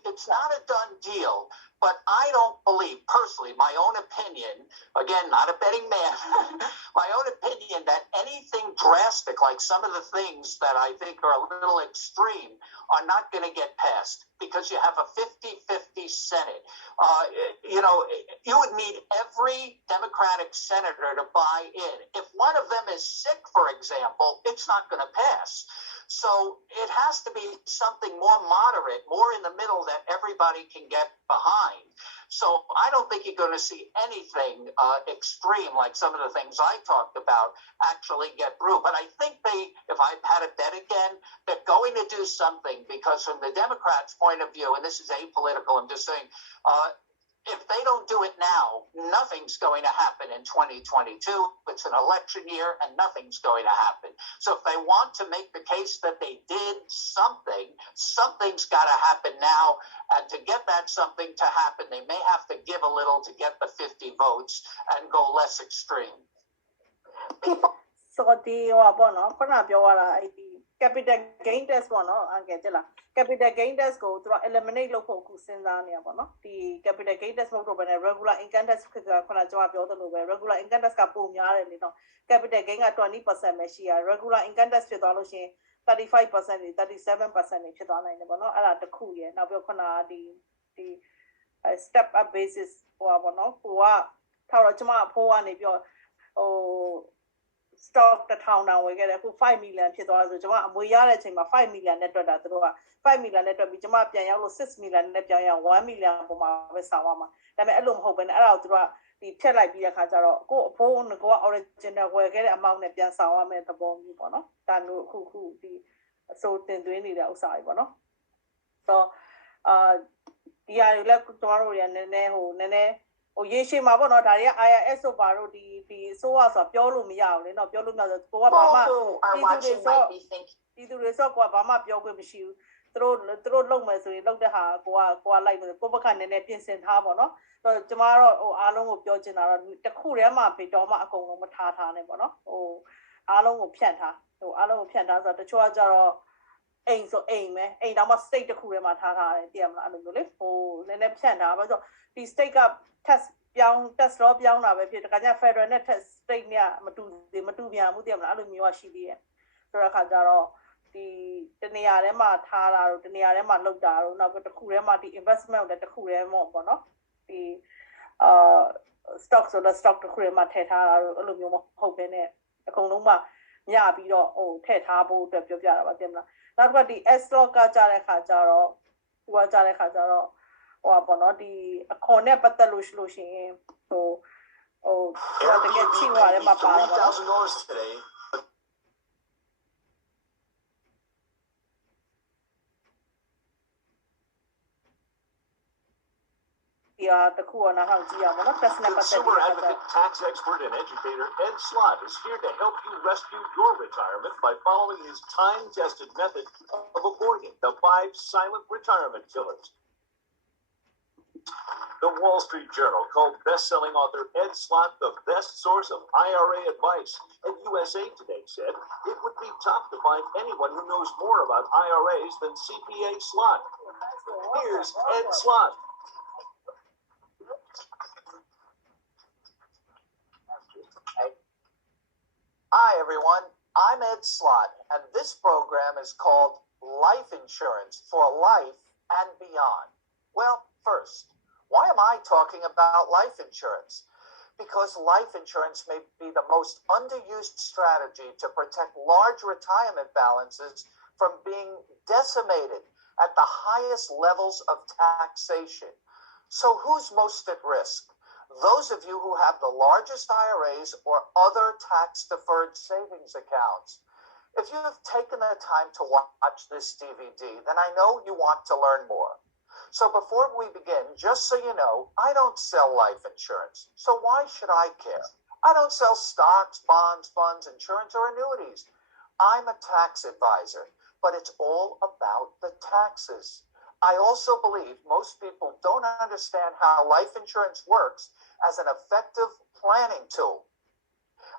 it's not a done deal, but I don't believe, personally, my own opinion, again, not a betting man, my own opinion that anything drastic, like some of the things that I think are a little extreme, are not going to get passed, because you have a 50-50 Senate. You know, you would need every Democratic senator to buy in. If one of them is sick, for example, it's not going to pass. So it has to be something more moderate, more in the middle that everybody can get behind. So I don't think you're going to see anything extreme like some of the things I talked about actually get through. But I think if I had a bet again, they're going to do something, because from the Democrats' point of view, and this is apolitical, I'm just saying, if they don't do it now, nothing's going to happen in 2022. It's an election year and nothing's going to happen. So if they want to make the case that they did something, something's got to happen now. And to get that something to happen, they may have to give a little to get the 50 votes and go less extreme. People so the capital gain test one, capital gain test go to eliminate local Kusindania, the capital gain test motor regular income tax regular income tax boom yard, capital gain at 20% machine, regular income tax 35%, 37% if you don't know, at the cool year. Now we're gonna the step up basis or Tarajama poor and if you're stock the town now we get $5 million we are at $5 million net $5 million net $6 million net $1 million for my Sawama. That may alone hope and allow the tell like be a Kajaro go upon go original where get amount of Pian Sawama at the bone you know than who the so then doing it outside so yeah you left tomorrow and Nene Oh, yes, my one or I so borrow the so as a Piolo Miao, you know, Piolo either resort Guabama Piogo Michu, throw long as we look the ha, go like the Copacan and Epians and Harbor, no? So tomorrow, Along of Piogena, the Kuriama, Pidoma, Matata, oh, Along of Pianta, so Along of Pianta, the Chuajaro. Aim so aim, ain't I must stake the Kurima Tata, dear, I'm going to live for the next 10 hours. Please take up test ပြောင်း test တော့ပြောင်းတာပဲဖြစ်တခါကျ federal နဲ့ test state နဲ့မတူပြန်ဘူးတည်မလားအဲ့လိုမျိုးရှိသေးတယ်ဆိုတော့အခါကျတော့ဒီတနေရာထဲမှာထားတာတို့တနေရာထဲမှာလုပ်တာတို့နောက်တစ်ခုထဲမှာဒီ investment ကိုတစ်ခုထဲမှာပေါ့နော်ဒီstock ဆိုတော့ stock တစ်ခုထဲမှာထည့်ထားတာတို့အဲ့လိုမျိုးမဟုတ်ဘဲနဲ့အကုန်လုံးမှာညပြီးတော့ထည့်ထားဖို့အတွက်ပြောပြတာပါတင်မလားနောက်တစ်ခါဒီ S stock ကကြတဲ့ခါကျတော့ဟိုပေါ့နော်ဒီအခွန်နဲ့ပတ်သက်လို့ရှိရင်ဟိုတကယ်ချိဝါထဲမှာပါတော့Consumer advocate, tax expert, and educator Ed Slott is here to help you rescue your retirement by following his time-tested method of avoiding the 5 silent retirement killers. The Wall Street Journal called best-selling author Ed Slott the best source of IRA advice, and USA Today said it would be tough to find anyone who knows more about IRAs than CPA Slott. Here's Ed Slott. Hi, everyone. I'm Ed Slott, and this program is called Life Insurance for Life and Beyond. Well, first, why am I talking about life insurance? Because life insurance may be the most underused strategy to protect large retirement balances from being decimated at the highest levels of taxation. So who's most at risk? Those of you who have the largest IRAs or other tax-deferred savings accounts. If you have taken the time to watch this DVD, then I know you want to learn more. So before we begin, just so you know, I don't sell life insurance. So why should I care? I don't sell stocks, bonds, funds, insurance, or annuities. I'm a tax advisor, but it's all about the taxes. I also believe most people don't understand how life insurance works as an effective planning tool.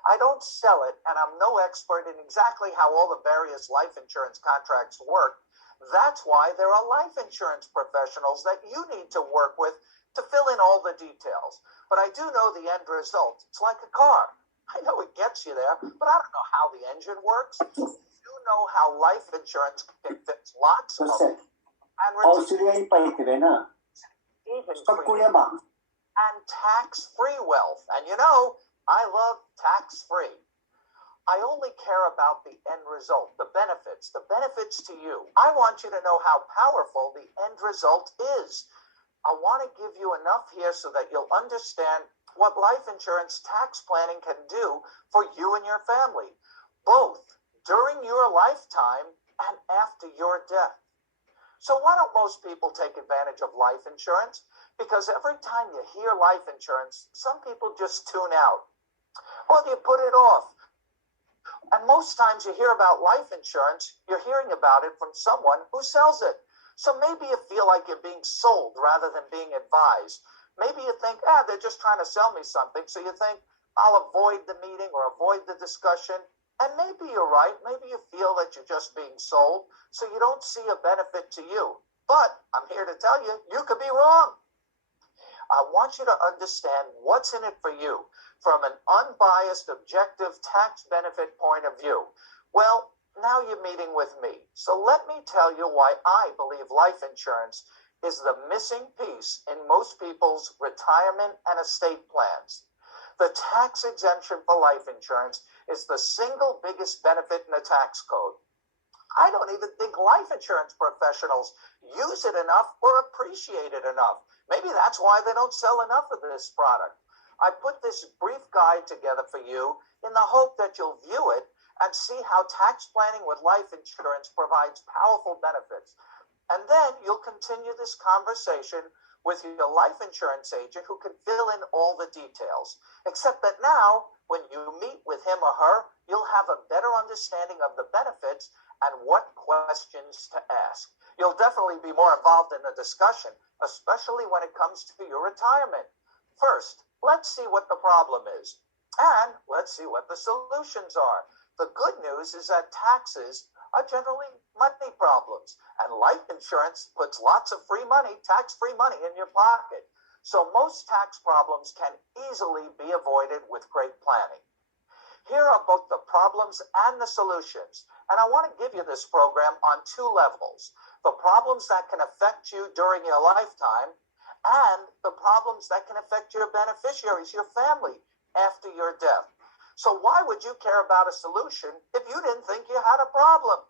I don't sell it, and I'm no expert in exactly how all the various life insurance contracts work. That's why there are life insurance professionals that you need to work with to fill in all the details. But I do know the end result. It's like a car. I know it gets you there, but I don't know how the engine works. You know how life insurance can fix lots of and and tax-free wealth. And you know, I love tax-free. I only care about the end result, the benefits to you. I want you to know how powerful the end result is. I want to give you enough here so that you'll understand what life insurance tax planning can do for you and your family, both during your lifetime and after your death. So why don't most people take advantage of life insurance? Because every time you hear life insurance, some people just tune out. Or you put it off. And most times you hear about life insurance, you're hearing about it from someone who sells it. So maybe you feel like you're being sold rather than being advised. Maybe you think, they're just trying to sell me something. So you think, I'll avoid the meeting or avoid the discussion. And maybe you're right. Maybe you feel that you're just being sold, so you don't see a benefit to you. But I'm here to tell you, you could be wrong. I want you to understand what's in it for you from an unbiased, objective tax benefit point of view. Well, now you're meeting with me. So let me tell you why I believe life insurance is the missing piece in most people's retirement and estate plans. The tax exemption for life insurance is the single biggest benefit in the tax code. I don't even think life insurance professionals use it enough or appreciate it enough. Maybe that's why they don't sell enough of this product. I put this brief guide together for you in the hope that you'll view it and see how tax planning with life insurance provides powerful benefits. And then you'll continue this conversation with your life insurance agent who can fill in all the details. Except that now, when you meet with him or her, you'll have a better understanding of the benefits and what questions to ask. You'll definitely be more involved in the discussion, especially when it comes to your retirement. First, let's see what the problem is. And let's see what the solutions are. The good news is that taxes are generally money problems, and life insurance puts lots of free money, tax-free money in your pocket. So most tax problems can easily be avoided with great planning. Here are both the problems and the solutions. And I want to give you this program on two levels. The problems that can affect you during your lifetime and the problems that can affect your beneficiaries, your family, after your death. So why would you care about a solution if you didn't think you had a problem?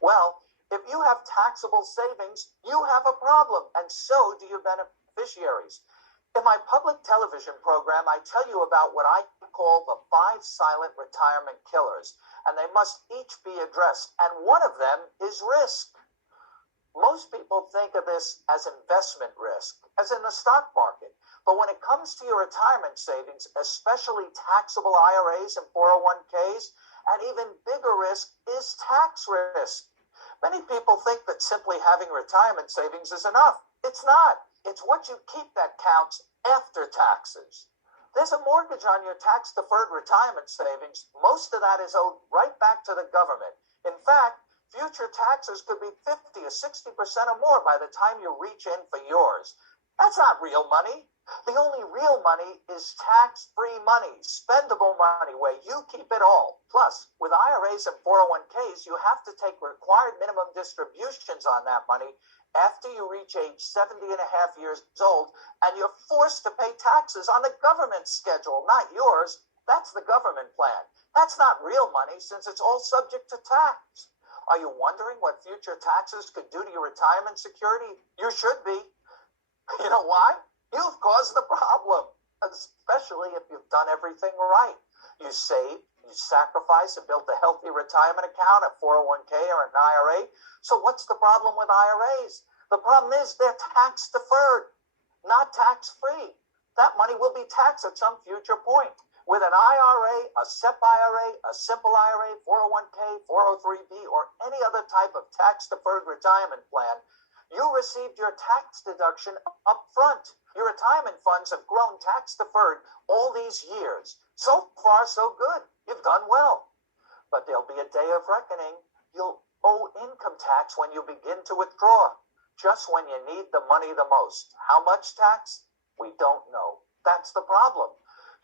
Well, if you have taxable savings, you have a problem, and so do your beneficiaries. In my public television program, I tell you about what I call the 5 silent retirement killers, and they must each be addressed, and one of them is risk. Most people think of this as investment risk, as in the stock market. But when it comes to your retirement savings, especially taxable IRAs and 401ks, an even bigger risk is tax risk. Many people think that simply having retirement savings is enough. It's not. It's what you keep that counts after taxes. There's a mortgage on your tax-deferred retirement savings. Most of that is owed right back to the government. In fact, future taxes could be 50 or 60% or more by the time you reach in for yours. That's not real money. The only real money is tax-free money, spendable money, where you keep it all. Plus, with IRAs and 401ks, you have to take required minimum distributions on that money after you reach age 70 and a half years old, and you're forced to pay taxes on the government schedule, not yours. That's the government plan. That's not real money since it's all subject to tax. Are you wondering what future taxes could do to your retirement security? You should be. You know why? You've caused the problem, especially if you've done everything right. You saved, you sacrificed, and built a healthy retirement account, a 401k or an IRA. So what's the problem with IRAs? The problem is they're tax deferred, not tax free. That money will be taxed at some future point. With an IRA, a SEP IRA, a simple IRA, 401k, 403b, or any other type of tax deferred retirement plan, you received your tax deduction up front. Your retirement funds have grown tax deferred all these years. So far, so good. You've done well. But there'll be a day of reckoning. You'll owe income tax when you begin to withdraw, just when you need the money the most. How much tax? We don't know. That's the problem.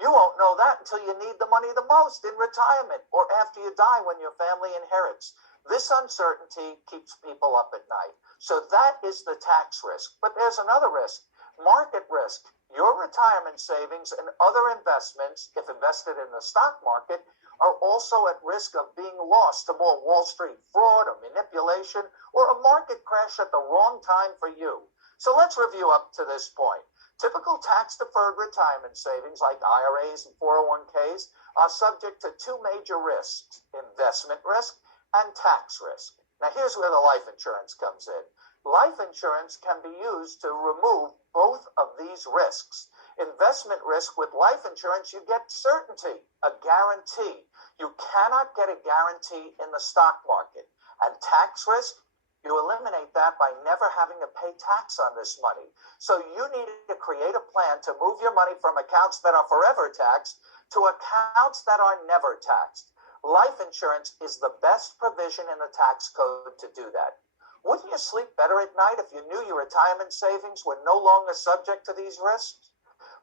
You won't know that until you need the money the most in retirement or after you die when your family inherits. This uncertainty keeps people up at night. So that is the tax risk. But there's another risk. Market risk. Your retirement savings and other investments, if invested in the stock market, are also at risk of being lost to more Wall Street fraud or manipulation or a market crash at the wrong time for you. So let's review up to this point. Typical tax-deferred retirement savings like IRAs and 401ks are subject to two major risks, investment risk and tax risk. Now here's where the life insurance comes in. Life insurance can be used to remove both of these risks. Investment risk with life insurance, you get certainty, a guarantee. You cannot get a guarantee in the stock market. And tax risk, you eliminate that by never having to pay tax on this money. So you need to create a plan to move your money from accounts that are forever taxed to accounts that are never taxed. Life insurance is the best provision in the tax code to do that. Wouldn't you sleep better at night if you knew your retirement savings were no longer subject to these risks?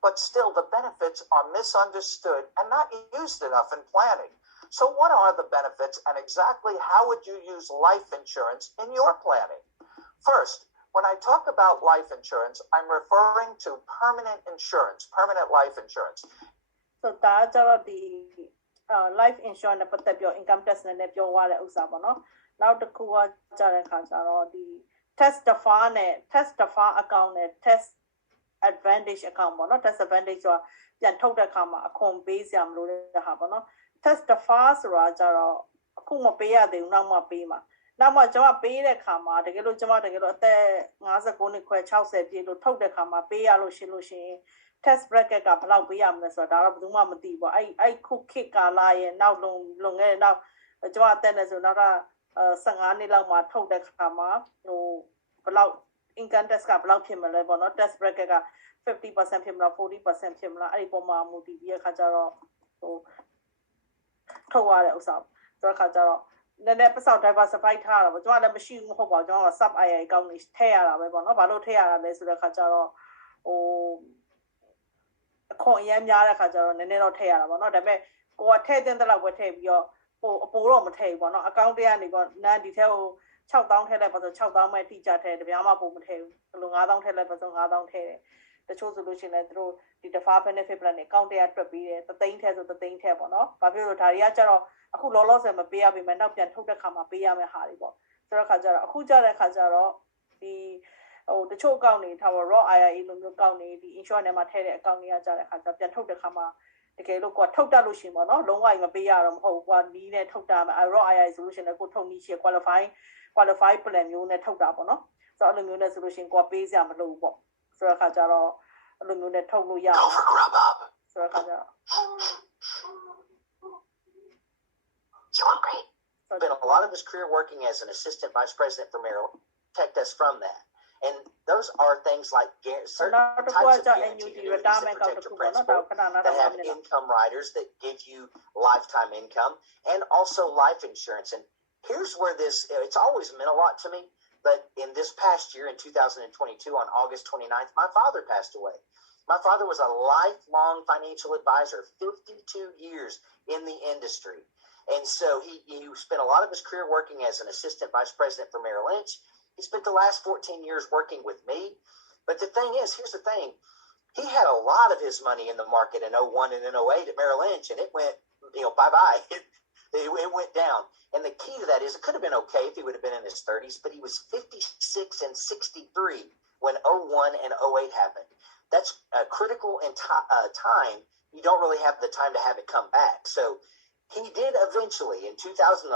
But still, the benefits are misunderstood and not used enough in planning. So what are the benefits and exactly how would you use life insurance in your planning? First, when I talk about life insurance, I'm referring to permanent insurance, permanent life insurance. So that's the life insurance နဲ့ပတ်သက်ပြီး income tax နဲ့ပြောရတဲ့ဥစ္စာပေါ့နော်နောက်တစ်ခုကကြားတဲ့ခါကျတော့ဒီ tax defer နဲ့ tax defer account နဲ့ tax advantage account ပေါ့နော် tax advantage ဆိုတာပြန်ထုတ်တဲ့အခါမှာအခွန်ပေးစရာမလိုတဲ့ဟာပေါ့နော် tax defer ဆိုတာကျတော့အခုမပေးရသေးဘူးနောက်မှပေးမှာနောက်မှကျွန်မပေးတဲ့ခါမှာတကယ်လို့ကျွန်မတကယ်လို့အသက်59နှစ်ခွဲ60ပြည့်လို့ထုတ်တဲ့ခါမှာပေးရလို့ရှိရင် tax bracket ကဘယ်လောက်ပေးရမလဲဆိုတာဒါတော့ဘယ်သူမှမသိဘူးအဲ့ခုခေတ်ကာလရဲ့နောက်လွန်ခဲ့တဲ့နောက်ကျွန်မအသက်နဲ့ဆိုတော့15နှစ်လောက်မှာထုတ်တဲ့ခါမှာဟိုဘယ်လောက် income tax ကဘယ်လောက်ဖြစ်မလဲပေါ့နော် tax bracket က 50% ဖြစ်မလား 40% ဖြစ်မလားအဲ့ဒီပုံမှာမူတည်ပြီးအခါကျတော့ဟိုထုတ်ရတဲ့ဥစ္စာဆိုတော့အခါကျတော့နည်းနည်းပတ်စောက် diversify ထားတာပေါ့ကျွန်မလည်းမရှိဘူးမဟုတ်ပါဘူးကျွန်တော်က sub IRA အကောင့်တွေထည့်ရတာပဲပေါ့နော်ဘာလို့ထည့်ရတာလဲဆိုတဲ့အခါကျတော့ အခွန်အရမ်းများတဲ့ခါကျတော့နည်းနည်းတော့ထည့်ရတာပေါ့နော်ဒါပေမဲ့ကိုကထည့်တဲ့လောက်ပဲထည့်ပြီးတော့အပိုတော့မထည့်ဘူးပေါ့နော်အကောင့်ထဲကနေပေါ့နန်းဒီထဲကို6000ထည့်လိုက်ပါဆို6000ပဲတိကျထည့်တယ်ဗျာမှပို့မထည့်ဘူးဘယ်လို9000ထည့်လိုက်ပါဆို9000ထည့်တယ်တချို့ဆိုလို့ရှိရင်လည်းသူတို့ဒီ defer benefit plan နဲ့အကောင့်ထဲကတွက်ပြီးတယ်3သိန်းထည့်ဆို3သိန်းထည့်ပေါ့နော်ဘာဖြစ်လို့ဒါတွေကကျတော့အခုလောလောဆယ်မပေးရပေမဲ့နောက်ပြန်ထုတ်တဲ့ခါမှာပေးရမယ့်ဟာတွေပေါ့ဆိုတော့ခါကျတော့အခုကြတဲ့ခါကျတော့ဒီတချို့အကောင့်တွေထားပါ raw IRA လိုမျိုးအကောင့်တွေဒီ insurance နဲ့မှာထည့်တဲ့အကောင့်တွေကကြတဲ့ခါကျပြန်ထုတ်တဲ့ခါမှာတကယ်လို့ကိုထုတ်တတ်လို့ရှိရင်ပေါ့နော်လုံးဝမပေးရတော့မဟုတ်ဘူးကွာနီးနဲ့ထုတ်တာမယ် raw IRA ဆိုလို့ရှိရင်လည်းကိုထုတ်နီးရှိ qualify plan မျိုးနဲ့ထုတ်တာပေါ့နော်ဆိုတော့အဲ့လိုမျိုးနဲ့ဆိုလို့ရှိရင်ကိုပေးစရာမလိုဘူးပေါ့ဆိုတော့ခါကျတော့အဲ့လိုမျိုးနဲ့ထုတ်လို့ရအောင်ဆိုတော့ခါကျတော့ You hungry? Spent a lot of his career working as an assistant vice president for Merrill, protect us from that. And those are things like certain types of guaranteed annuities that protect your principal, that have income riders that give you lifetime income, and also life insurance. And here's where it's always meant a lot to me, but in this past year, in 2022, on August 29th, my father passed away. My father was a lifelong financial advisor, 52 years in the industry. And so he spent a lot of his career working as an assistant vice president for Merrill Lynch. He spent the last 14 years working with me. But the thing is, here's the thing. He had a lot of his money in the market in 01 and in 08 at Merrill Lynch, and it went, bye-bye. It went down. And the key to that is it could have been okay if he would have been in his 30s, but he was 56 and 63 when 01 and 08 happened. That's critical in time. You don't really have the time to have it come back. So he did eventually, in 2011,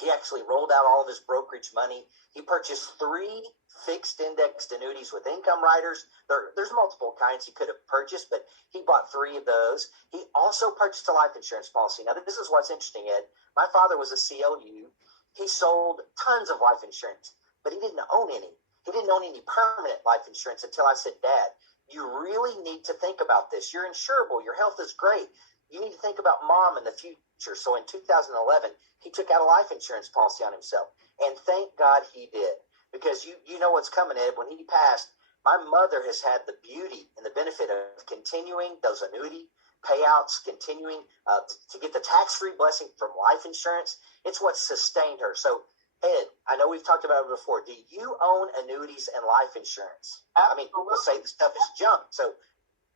he actually rolled out all of his brokerage money. He purchased 3 fixed indexed annuities with income riders. There's multiple kinds he could have purchased, but he bought 3 of those. He also purchased a life insurance policy. Now, this is what's interesting, Ed. My father was a CLU. He sold tons of life insurance, but he didn't own any. He didn't own any permanent life insurance until I said, Dad, you really need to think about this. You're insurable. Your health is great. You need to think about Mom in the future. So in 2011, he took out a life insurance policy on himself. And thank God he did. Because you know what's coming, Ed. When he passed, my mother has had the beauty and the benefit of continuing those annuity payouts, continuing to get the tax-free blessing from life insurance. It's what sustained her. So, Ed, I know we've talked about it before. Do you own annuities and life insurance? I mean, people say the stuff is junk. So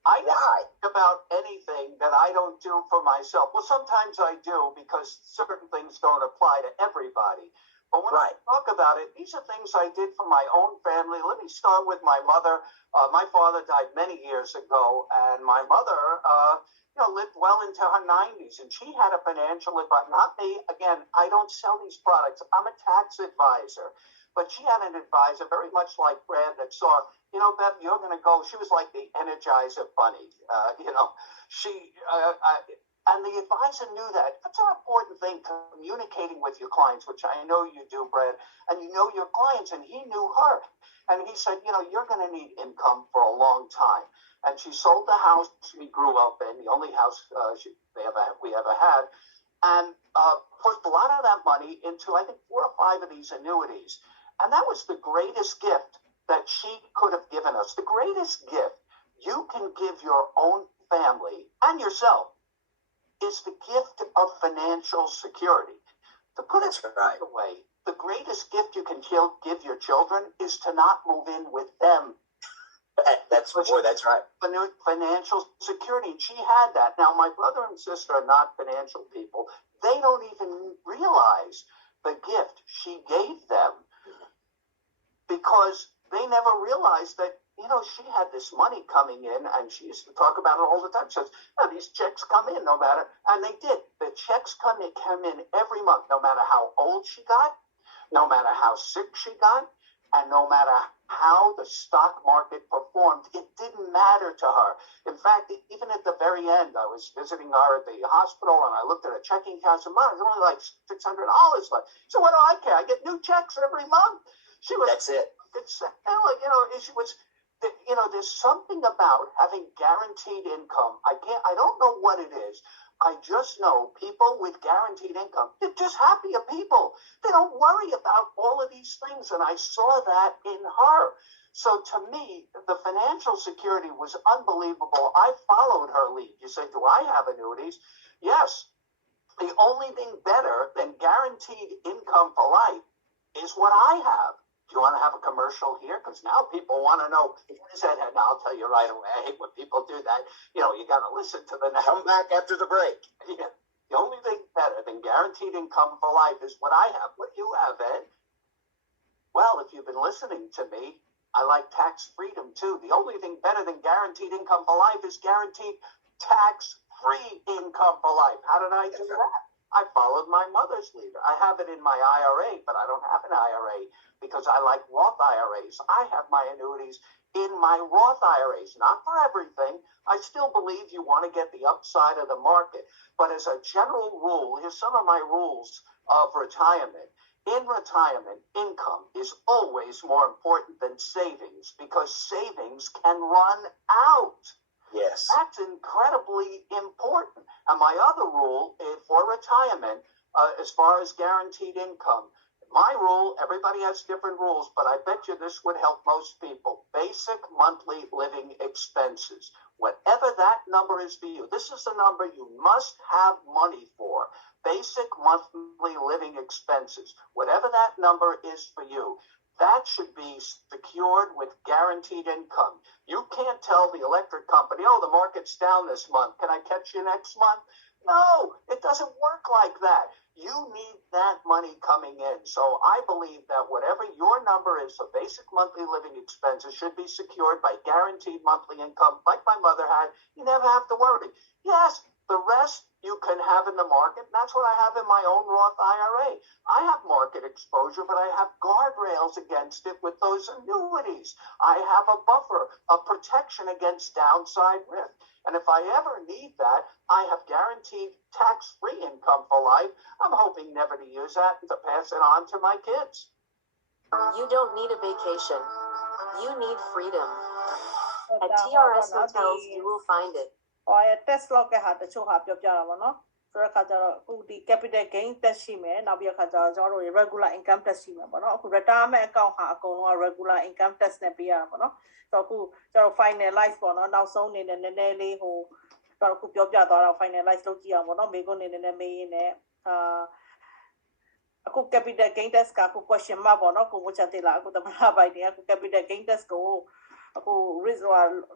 I never think about anything that I don't do for myself. Well, sometimes I do because certain things don't apply to everybody. But when I talk about it, these are things I did for my own family. Let me start with my mother. My father died many years ago, and my mother, lived well into her 90s, and she had a financial advisor. Not me. Again, I don't sell these products. I'm a tax advisor. But she had an advisor very much like Brad that saw, Bev, you're going to go. She was like the Energizer Bunny. And the advisor knew that. That's an important thing, communicating with your clients, which I know you do, Brad. And you know your clients, and he knew her. And he said, you're going to need income for a long time. And she sold the house we grew up in, the only house we ever had, and put a lot of that money into, I think, 4 or 5 of these annuities. And that was the greatest gift that she could have given us. The greatest gift you can give your own family and yourself is the gift of financial security. To put it another way, the greatest gift you can give your children is to not move in with them. That's right. Financial security. And she had that. Now, my brother and sister are not financial people. They don't even realize the gift she gave them because they never realized that, she had this money coming in, and she used to talk about it all the time. She says, these checks come in no matter, and they did. The checks come in every month, no matter how old she got, no matter how sick she got, and no matter how the stock market performed, it didn't matter to her. In fact, even at the very end, I was visiting her at the hospital, and I looked at her checking account, and there's only like $600 left. So what do I care? I get new checks every month. That's it. She was, there's something about having guaranteed income. I don't know what it is, I just know people with guaranteed income, they're just happier people. They don't worry about all of these things. And I saw that in her. So to me, the financial security was unbelievable. I followed her lead. You say, do I have annuities? Yes. The only thing better than guaranteed income for life is what I have. Do you want to have a commercial here? Because now people want to know, what is that? And I'll tell you right away, I hate when people do that. You know, you got to listen to the Come back after the break. Yeah. The only thing better than guaranteed income for life is what I have. What do you have, Ed? Well, if you've been listening to me, I like tax freedom too. The only thing better than guaranteed income for life is guaranteed tax-free income for life. How did I do that? I followed my mother's lead. I have it in my IRA, but I don't have an IRA because I like Roth IRAs. I have my annuities in my Roth IRAs, not for everything. I still believe you want to get the upside of the market. But as a general rule, here's some of my rules of retirement. In retirement, income is always more important than savings because savings can run out. Yes. That's incredibly important. And my other rule for retirement, as far as guaranteed income, my rule, everybody has different rules, but I bet you this would help most people. Basic monthly living expenses. Whatever that number is for you, this is the number you must have money for. Basic monthly living expenses. Whatever that number is for you. That should be secured with guaranteed income. You can't tell the electric company, oh, the market's down this month. Can I catch you next month? No, it doesn't work like that. You need that money coming in. So I believe that whatever your number is for basic monthly living expenses should be secured by guaranteed monthly income, like my mother had. You never have to worry. Yes, the rest you can have in the market. That's what I have in my own Roth IRA. I have market exposure, but I have guardrails against it with those annuities. I have a buffer, a protection against downside risk. And if I ever need that, I have guaranteed tax-free income for life. I'm hoping never to use that and to pass it on to my kids. You don't need a vacation. You need freedom. At TRS Hotels, you will find it. test log ကဟာတချို့ဟာပြောပြတာပေါ့နော်ဆိုတော့ခါကျတော့အခုဒီ capital gain test ရှိမယ်နောက်ပြီးခါကျတော့ကျွန်တော်တို့ regular income test ရှိမယ်ပေါ့နော်အခု retirement account ဟာအကုန်လုံးက regular income test နဲ့ပေးရတာပေါ့နော်ဆိုတော့အခုကျွန်တော် finalize ပေါ့နော်နောက်ဆုံးအနေနဲ့နည်းနည်းလေးဟိုကျွန်တော်အခုပြောပြသွားတော့ finalize လုပ်ကြည့်အောင်ပေါ့နော်မိကုန်းနေနဲ့မေးရင်းနဲ့အခု capital gain test ကအခု question mark ပေါ့နော်ကိုဝချန်တေလာအခုတမနာပိုက်တယ်အခု capital gain test ကိုအခု risk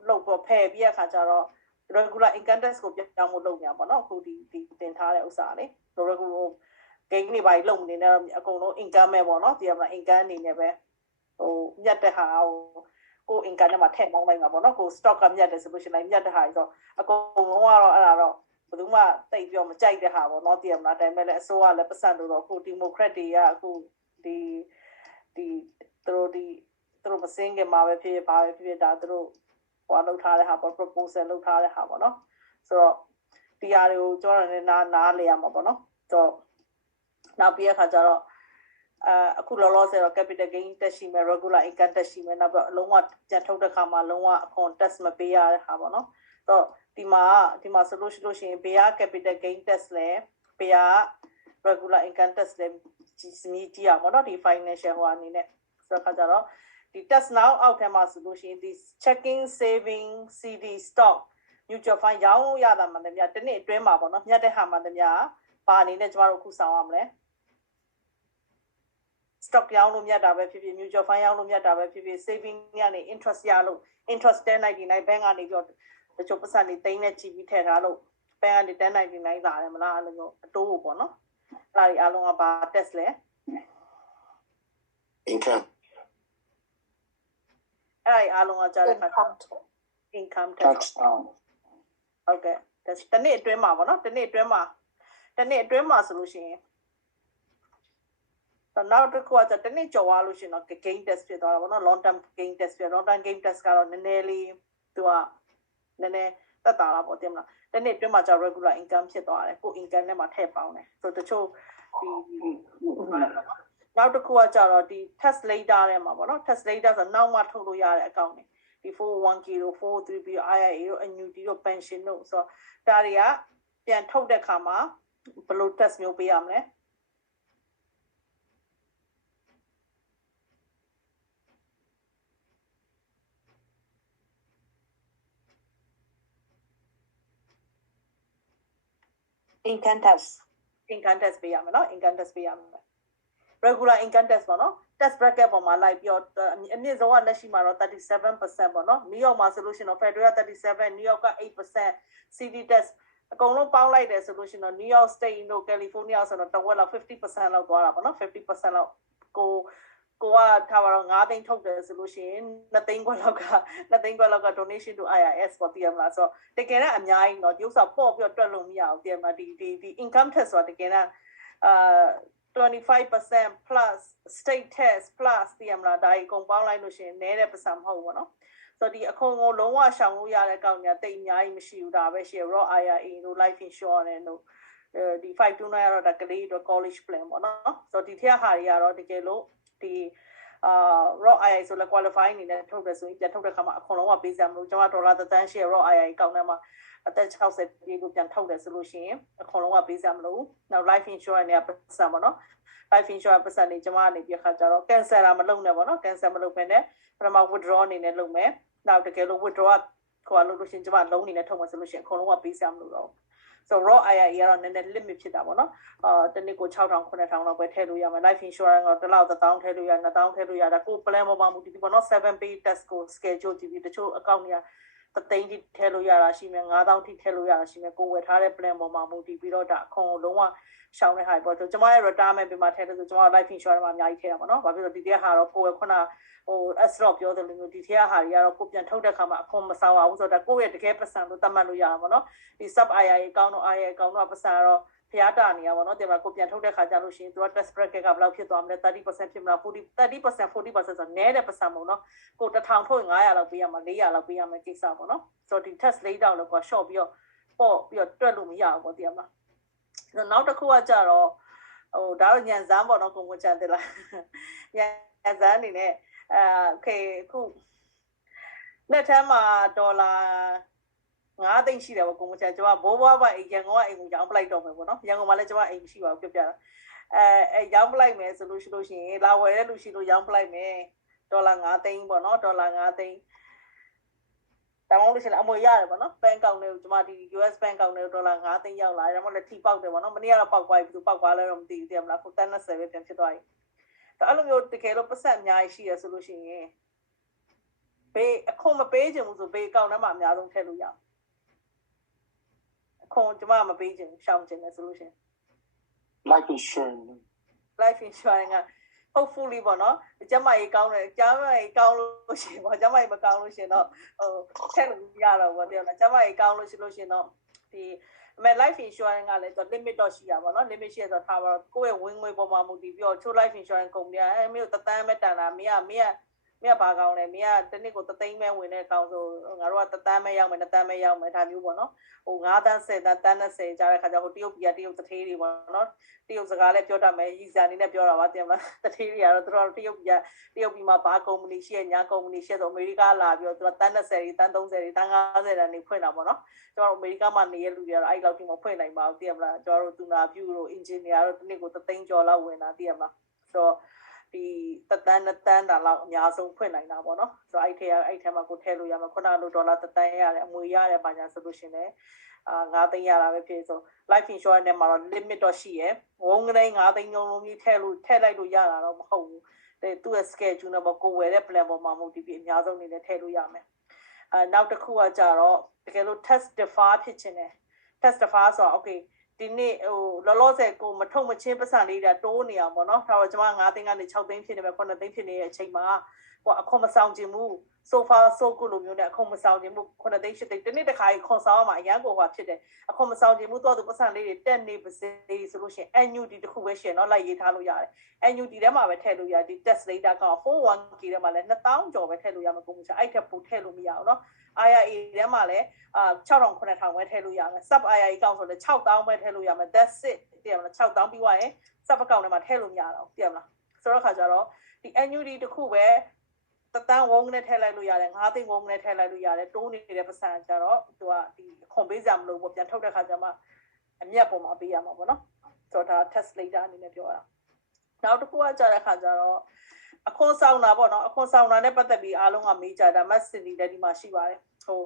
လောက်ပေါ့ဖယ်ပြီးအခါကျတော့regular income tax ကိုပြောင်းဖို့လုပ်နေတာပေါ့နော်အခုဒီတင်ထားတဲ့ဥစ္စာလေ regular gain တွေပါလုံနေတယ်အကုန်လုံး income ပဲပေါ့နော်ဒီမှာ income အနေနဲ့ပဲဟိုမြတ်တဲ့ဟာကို income နဲ့မှာထည့်နှောင်းလိုက်မှာပေါ့နော်ကို stock ကမြတ်တယ်ဆိုလို့ရှိရင်မြတ်တဲ့ဟာဆိုအကုန်လုံးကတော့အဲ့ဒါတော့ဘယ်သူမှတိတ်ပြောမကြိုက်တဲ့ဟာပေါ့နော်ဒီမှာဒါပေမဲ့လည်းအစိုးရလည်းပတ်စံလို့တော့အခု democrat တွေကအခုဒီသူတို့မစင်းကမှာပဲဖြစ်ပါပဲဖြစ်ဒါသူတို့ဟိုလောက်ထားတဲ့ဟာပေါ့ proposal လောက်ထားတဲ့ဟာပေါ့နော်ဆိုတော့ဒီဟာတွေကိုကျွန်တော်လည်းနားလေရမှာပေါ့နော်ဆိုတော့နောက်ပြီးအခါကျတော့အခုလောလောဆယ်တော့ capital gain တက်ရှိမယ် regular income တက်ရှိမယ်နောက်ပြီးအလုံးဝပြန်ထုတ်တဲ့ခါမှာလုံးဝအခွန် tax မပေးရတဲ့ဟာပေါ့နော်ဆိုတော့ဒီမှာဆိုလို့ရှိရင်ဘေးက capital gain tax လဲဘေးက regular income tax လဲကြီးရပါတော့ဒီ financial ဟိုအနေနဲ့ဆိုတော့ခါကျတော့ဒီ tax now အောက်ထဲမှာဆိုလို့ရှိရင်ဒီ checking saving CD stock mutual fund ရောင်းရတာမှန်တယ်များတစ်နှစ်အတွင်းမှာပေါ့နော်မြတ်တဲ့ဟာမှန်တယ်များဘာအနေနဲ့ကျမတို့အခုဆောင်ရမလဲ stock ရောင်းလို့မြတ်တာပဲဖြစ်ဖြစ် mutual fund ရောင်းလို့မြတ်တာပဲဖြစ်ဖြစ် saving ကနေ interest ရလို့ interest 1099 bank ကနေပြီးတော့တချို့ပတ်စံတွေတိန်းနဲ့ချီပြီးထည့်ထားလို့ bank ကနေ1099လာတယ်မလားအဲ့လိုမျိုးအတိုးပေါ့နော်အဲ့ဒါတွေအားလုံးကဘာ tax လဲ income အဲ့ဒါအားလုံးကကြားတဲ့ခါ income tax ဟုတ်ကဲ့တနေ့အတွင်းမှာပေါ့နော်တနေ့အတွင်းမှာဆိုလို့ရှိရင်နောက်တစ်ခုကတနေ့ကြော်သွားလို့ရှိရင်တော့ gain tax ဖြစ်သွားတာပေါ့နော် long term gain tax ဖြစ် long term gain tax ကတော့နည်းနည်းလေးသူကနည်းနည်းတက်တာလားပေါ့တင်မလားတနေ့အတွင်းမှာကျ regular income ဖြစ်သွားတယ်ကို income နဲ့မှာထည့်ပေါင်းတယ်ဆိုတချို့ဒီနောက်တစ်ခုကကျတော့ဒီ tax later ထဲမှာပေါ့နော် tax later ဆိုနောက်မှထုတ်လို့ရတဲ့အကောင့်တွေဒီ 401k တို့ 403b IIA တို့ annuity တို့ pension တို့ဆိုတော့ဒါတွေက ပြန်ထုတ်တဲ့ခါမှာဘယ်လို test မျိုးပေးရမလဲ income tax income tax ပေးရမယ်နော် income tax ပေးရမယ် regular income tax ပေါ့နော် tax bracket ပေါ်မှာလိုက်ပြီးတော့အမြင့်ဆုံးကလက်ရှိမှာတော့ 37% ပေါ့နော် New York မှာဆိုလို့ရှိရင်တော့ Federal 37 New York က 8% city tax အကုန်လုံးပေါင်းလိုက်တယ်ဆိုလို့ရှိရင်တော့ New York State တို့ California ဆိုတော့တဝက်လောက် 50% လောက်သွားတာပေါ့နော် 50% လောက်ကိုကထားပါတော့9သိန်းထုတ်တယ်ဆိုလို့ရှိရင်2သိန်းခွက်လောက်က donation to IRS ပေါ့တည်ရမလားဆိုတော့တကယ်တော့အများကြီးเนาะဒီဥစ္စာပေါ့ပြီးတော့တွက်လို့မရဘူးတည်ရမလားဒီ income tax ဆိုတာတကယ်တော့25% plus state tax plus တည်ရမလားဒါကြီးအကုန်ပေါင်းလိုက်လို့ရှိရင်နည်းတဲ့ပတ်စံမဟုတ်ဘူးပေါ့နော်ဆိုတော့ဒီအခွန်ကိုလုံးဝရှောင်လို့ရတဲ့ကောက်ညာတိတ်အများကြီးမရှိဘူးဒါပဲရှိရ raw IRA တို့ life insurance တို့ဒီ529ကတော့ဒါကလေးတို့ college plan ပေါ့နော်ဆိုတော့ဒီထက်ဟာတွေကတော့တကယ်လို့ဒီ raw IRA ဆိုလဲ qualify အနေနဲ့ထုတ်တယ်ဆိုရင်ပြန်ထုတ်တဲ့ခါမှာအခွန်လုံးဝပေးစရာမလိုကျွန်တော်ဒေါ်လာ3,000ရှိရ raw IRA ကောက်ထဲမှာအသက်60ပြည်ကိုပြန်ထုတ်တယ်ဆိုလို့ရှိရင်အခွန်လုံးဝပေးစရာမလိုဘူးနောက် life insurance တွေကပတ်စံပေါ့နော် life insurance ပတ်စံနေကျွန်မကနေပြခါကြတော့ cancel လာမလုပ်နဲ့ပေါ့နော် cancel မလုပ်ဘဲနဲ့ပထမ withdraw အနေနဲ့လုပ်မယ်နောက်တကယ်လို့ withdraw ခေါ်လို့လို့ရှိရင်ကျွန်မလုံးအနေနဲ့ထုတ်မယ်ဆိုလို့ရှိရင်အခွန်လုံးဝပေးစရာမလိုတော့ဆိုတော့ raw IRA ကတော့နည်းနည်း limit ဖြစ်တာပေါ့နော်တနည်းကို 6,000 9,000 လောက်ပဲထည့်လို့ရမယ် life insurance ကတစ်လောက် 1,000 ထည့်လို့ရ 2,000 ထည့်လို့ရတာကို plan ပေါ်မှာမူတည်ပြီးပေါ့နော်7 pay test ကို schedule ကြည့်ပြီးတချို့ account တွေက3သိန်းထိထည့်လို့ရတာရှိမယ် 9,000 ထိထည့်လို့ရတာရှိမယ်ကိုဝယ်ထားတဲ့ plan ပေါ်မှာမူတည်ပြီးတော့ဒါအခွန်ကိုလုံးဝရှောင်တဲ့ဟာပေါ့ကျွန်မရဲ့ retirement ပေးမှာထည့်လို့ဆိုကျွန်မ life insurance မှာအများကြီးထည့်တာပေါ့နော်ဘာဖြစ်လို့ဒီတဲ့ဟာတော့ကိုယ်ခုနasrop ပြောတယ်လို့မျိုးဒီထက်ဟာတွေကတော့ကိုပြန်ထုတ်တဲ့ခါမှာအခွန်မဆောင်အောင်ဆိုတော့ကိုယ့်ရဲ့တကယ်ပတ်စံလို့သတ်မှတ်လို့ရတာပေါ့နော်ဒီ sub IRA အကောင့်တော့ IRA အကောင့်တော့ပတ်စံတော့ဖျားတာနေရပါတော့ဒီမှာကိုပြန်ထုတ်တဲ့ခါကျလို့ရှိရင်သူက test bracket ကဘယ်လောက်ဖြစ်သွားမလဲ 30% ဖြစ်မလား 30% 40% ဆိုတော့နည်းတဲ့ပတ်စံမဟုတ်နော်ကို1,000ထုတ်ရင်900လောက်ပေးရမှာ400လောက်ပေးရမယ်ကိစ္စပေါ့နော်ဆိုတော့ဒီ test 4,000လောက်က short ပြီးတော့ပေါ့ပြီးတော့တွက်လို့မရဘူးပေါ့ဒီမှာနောက်တစ်ခုကကြတော့ဒါတော့ညံစမ်းပေါ့နော်ကိုမချန်တယ်လားညံစမ်းအနေနဲ့โอเคခုလက်ထမ်းမှာဒေါ်လာ9သိန်းရှိတယ်ပေါ့ကိုမချန်ကျွန်မဘိုးဘွားအိမ်ရန်ကုန်ကအိမ်ကိုရောင်းပလိုက်တော့မယ်ပေါ့နော်ရန်ကုန်မှာလည်းကျွန်မအိမ်မရှိပါဘူးပြပြတာရောင်းပလိုက်မယ်ဆိုလို့ရှိရင်လာဝယ်တဲ့လူရှိလို့ရောင်းပလိုက်မယ်ဒေါ်လာ9သိန်းပေါ့နော်ဒေါ်လာ9သိန်းတမောင်းလို့ရှိရင်အမွေရတယ်ပေါ့နော်ဘဏ်ကောင်တွေကိုကျွန်မဒီ US ဘဏ်ကောင်တွေကိုဒေါ်လာ9သိန်းရောက်လာတယ်ဒါမှမဟုတ်လည်းထိပေါက်တယ်ပေါ့နော်မနေ့ကတော့ပေါက်သွားပြီသူပေါက်သွားလဲတော့မသိဘူးသိရမလားခု10ပဲပြန်ဖြစ်သွားပြီအဲ့လိုမျိုးတကယ်လို့ပတ်စံအများကြီးရှိရဆိုလို့ရှိရင်ဘေးအခွန်မပေးချင်ဘူးဆိုဘေးအကောင့်ထဲမှာအများဆုံးထည့်လို့ရအောင်အခွန်ကျွန်မမပေးချင်ရှောင်ချင်တယ်ဆိုလို့ရှိရင် life insurance က hopefully ပေါ့နော်ကျမကြီးကောင်းတယ်ကျမကြီးကောင်းလို့ရှိရင်ပေါ့ကျမကြီးမကောင်းလို့ရှိရင်တော့ထည့်လို့ရတော့ပေါ့တဲ့နော်ကျမကြီးကောင်းလို့ရှိလို့ရှိရင်တော့ဒီlife insurance ကလည်း limit တော့ရှိရပါတော့ limit ရှိရဆိုထားပါတော့ကိုယ့်ရဲ့ဝင်ငွေပေါ်မှာမူတည်ပြီးတော့ချိုး life insurance ကုမ္ပဏီကမင်းတို့တန်းမဲ့တန်တာမင်းကဘာကောင်းလဲမင်းကတနည်းကို3သိန်းပဲဝင်တဲ့ကောင်ဆိုငါတို့က3တန်းပဲရောက်မယ်2တန်းပဲရောက်မယ်ဒါမျိုးပေါ့နော်ဟို9တန်း10တန်းတန်း20ကြားတဲ့ခါကျဟိုတရုတ်ပြည်ကတရုတ်တထေးတွေပေါ့နော်တရုတ်စကားလည်းပြောတတ်မယ်ရီစာနေနဲ့ပြောတာပါတင်မလားတထေးတွေကတော့သူတို့တရုတ်ပြည်မှာဘာကုမ္ပဏီရှိရညာကုမ္ပဏီရှိဆိုအမေရိကလာပြီးတော့သူကတန်း20တွေတန်း30တွေတန်း50တန်းနေဖွင့်တာပေါ့နော်ကျွန်တော်အမေရိကမှာနေရလူတွေကတော့အဲ့လောက်ထိမဖွင့်နိုင်ပါဘူးတင်မလားကျွန်တော်တို့သူနာပြုတို့ engineer တို့တနည်းကို3သိန်းကျော်လောက်ဝင်တာတင်မလားဆိုတော့ဒီတန်းတာလောက်အများဆုံးဖွင့်နိုင်တာပေါ့နော်ဆိုတော့အဲ့ထဲမှာကိုထည့်လို့ရမှာခုနကလိုဒေါ်လာ1တန်းရတယ်အမွေရတယ်ပါညာဆိုလို့ရှင်လေ9သိန်းရတာပဲဖြစ်ဆို life insurance နဲ့မှာတော့ limit တော့ရှိရယ်ဝုန်းကနေ9သိန်းလုံးကြီးထည့်လိုက်လို့ရတာတော့မဟုတ်ဘူးသူ့ရဲ့ schedule နဲ့ပေါ့ကိုဝယ်တဲ့ plan ပေါ်မှာမဟုတ်ဒီအများဆုံးအနေနဲ့ထည့်လို့ရမယ်နောက်တစ်ခုကကြတော့တကယ်လို့ test defer ဖြစ်ချင်တယ် test defer ဆိုတော့ okayဒီနေ့ဟိုလောလောဆယ်ကိုမထုတ်မချင်းပတ်စံလေးတွေတိုးနေအောင်ပေါ့နော်ဒါတော့ကျွန်မ9သိန်းကနေ6သိန်းဖြစ်နေမယ်9သိန်းဖြစ်နေတဲ့အချိန်မှာဟိုအခွန်မဆောင်ခြင်းဘူး so far so good လိုမျိုးနဲ့အခွန်မဆောင်ခြင်းဘူး9သိန်း10သိန်းဒီနေ့တစ်ခါကြီးခွန်ဆောင်အောင်မှာအရန်ကိုဟောဖြစ်တယ်အခွန်မဆောင်ခြင်းဘူးတော့သူပတ်စံလေးတွေတက်နေပါစေဆိုလို့ရှိရင် annuity တစ်ခုပဲရှင်နော်လိုက်ရေးထားလို့ရတယ် annuity ထဲမှာပဲထည့်လို့ရတယ်ဒီ test data က 41k ထဲမှာလည်း2000ကျော်ပဲထည့်လို့ရမှာပုံမှန်အဲ့ထက်ပိုထည့်လို့မရအောင်နော် IRA ထဲမှာလည်း6,000 9,000ပဲထည့်လို့ရမယ် sub IRA အကောင့်ဆိုလည်း6,000ပဲထည့်လို့ရမယ် that's it တည်ရမလား6,000ပြီးသွားရင် sub အကောင့်ထဲမှာထည့်လို့မရတော့တည်ရမလားဆိုတော့ခါကြတော့ဒီ annuity တစ်ခုပဲတန်းဝုန်းနဲ့ထည့်လိုက်လို့ရတယ်9သိန်းဝုန်းနဲ့ထည့်လိုက်လို့ရတယ်တိုးနေတဲ့ပတ်စံကြတော့သူကဒီခွန်ပေးစရာမလိုဘူးပြန်ထုတ်တဲ့ခါကျမှ အမြတ်ပေါ်မှာပေးရမှာပေါ့နော်ဆိုတော့ဒါ test later အနေနဲ့ပြောတာနောက်တစ်ခုကကြာတဲ့ခါကျတော့အခွန်ဆောင်တာပေါ့နော်အခွန်ဆောင်တာနဲ့ပတ်သက်ပြီးအားလုံးကမေးကြတာမတ်စင်ဒီလည်းဒီမှာရှိပါတယ်ဟို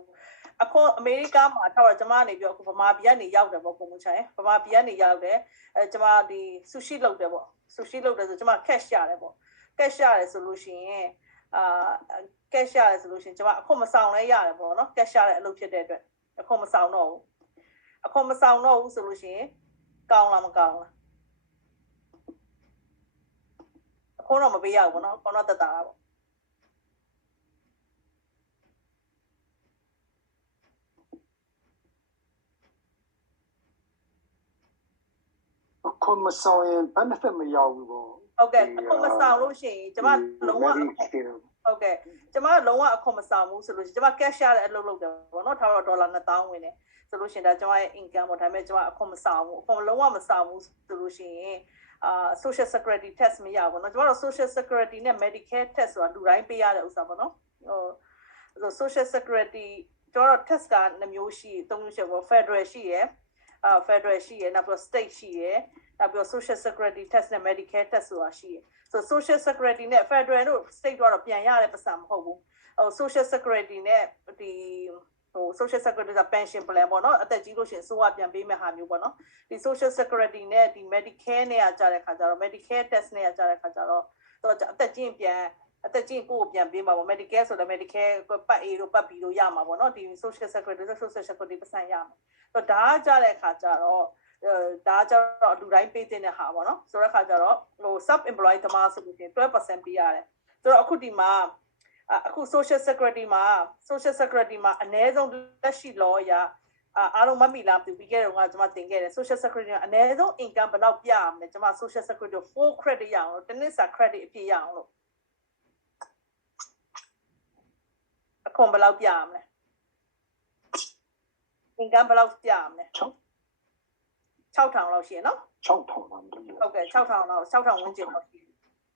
အခုအမေရိကမှာထောက်တော့ကျွန်မနေပြီးအခုဗမာပြည်ကနေရောက်တယ်ပေါ့ပုံမှန်ချင်ဗမာပြည်ကနေရောက်တယ်ကျွန်မဒီဆူရှိလုပ်တယ်ပေါ့ဆူရှိလုပ်တယ်ဆိုကျွန်မ cash ရတယ်ပေါ့ cash ရတယ်ဆိုလို့ရှိရင်cash ရတယ်ဆိုလို့ရှိရင်ကျွန်မအခုမဆောင်လဲရတယ်ပေါ့နော် cash ရတဲ့အလုပ်ဖြစ်တဲ့အတွက်အခုမဆောင်တော့ဘူးအခုမဆောင်တော့ဘူးဆိုလို့ရှိရင်ကောင်းလားမကောင်းလားအခုတော့မပေးရဘူးပေါ့နော်ခေါင်းတော့တက်တာလားပေါ့အခုမဆောင်ရင် benefit မရောက်ဘူးပေါ့ဟုတ်ကဲ့အခုမဆောင်လို့ရှိရင်ကျွန်မလုံးဝဟုတ်ကဲ့ကျွန်မလုံးဝအခုမဆောင်ဘူးဆိုလို့ကျွန်မ cash ရတဲ့အလုပ်လုပ်တယ်ပေါ့နော်ထားတော့ဒေါ်လာ2000ဝင်တယ်ဆိုလို့ရှိရင်ဒါကျွန်မရဲ့ income ပေါ့ဒါပေမဲ့ကျွန်မအခုမဆောင်ဘူးအခုလုံးဝမဆောင်ဘူးဆိုလို့ရှိရင်social security test မရဘူးเนาะကျွန်တော်တို့ social security နဲ့ medicare test ဆိုတာလူတိုင်းပေးရတဲ့ဥစ္စာပေါ့နော်ဟို social security ကျွန်တော်တို့ test က2မျိုးရှိ3မျိုးရှိပေါ့ federal ရှိရယ်federal ရှိရယ်နောက်ပြီး state ရှိရယ်နောက်ပြီး social security test နဲ့ medicare test ဆိုတာရှိရယ်ဆို social security နဲ့ federal တို့ state တို့တော့ပြန်ရတဲ့ပတ်စံမဟုတ်ဘူးဟို social security နဲ့ဒီဟို social security က pension plan ပေါ့နော်အသက်ကြီးလို့ရှိရင်စိုးရပြန်ပေးမဲ့ဟာမျိုးပေါ့နော်ဒီ social security နဲ့ဒီ medicare နဲ့ကကြားတဲ့ခါကျတော့ medicare test နဲ့ကကြားတဲ့ခါကျတော့အသက်ကြီးပြန်အသက်ကြီးကိုပြန်ပေးမှာပေါ့ medicare ဆိုတော့ medicare ပတ် A တို့ပတ် B တို့ရမှာပေါ့နော်ဒီ social security ပတ်စံရမှာဆိုတော့ဒါကကြားတဲ့ခါကျတော့ဒါကြတော့လူတိုင်းပေးတဲ့ဟာပေါ့နော်ဆိုတဲ့ခါကျတော့ဟို sub employee တမဆိုလို့ရှိရင် 12% ပေးရတယ်ဆိုတော့အခုဒီမှာအခု social security မှာအနည်းဆုံးလက်ရှိ law အရအားလုံးမမိလားပြီးခဲ့တော့ကကျွန်မတင်ခဲ့တယ် social security ကအနည်းဆုံး income ဘယ်လောက်ပြရမလဲကျွန်မ social security 4 credit ရအောင်လို့တစ်နှစ်စာ credit အပြည့်ရအောင်လို့အခုဘယ်လောက်ပြရမလဲ income ဘယ်လောက်ပြရမလဲ6000လောက်ရှိရနော်6000လောက်ဟုတ်ကဲ့6000လောက်6000ဝန်းကျင်လောက်ရှိ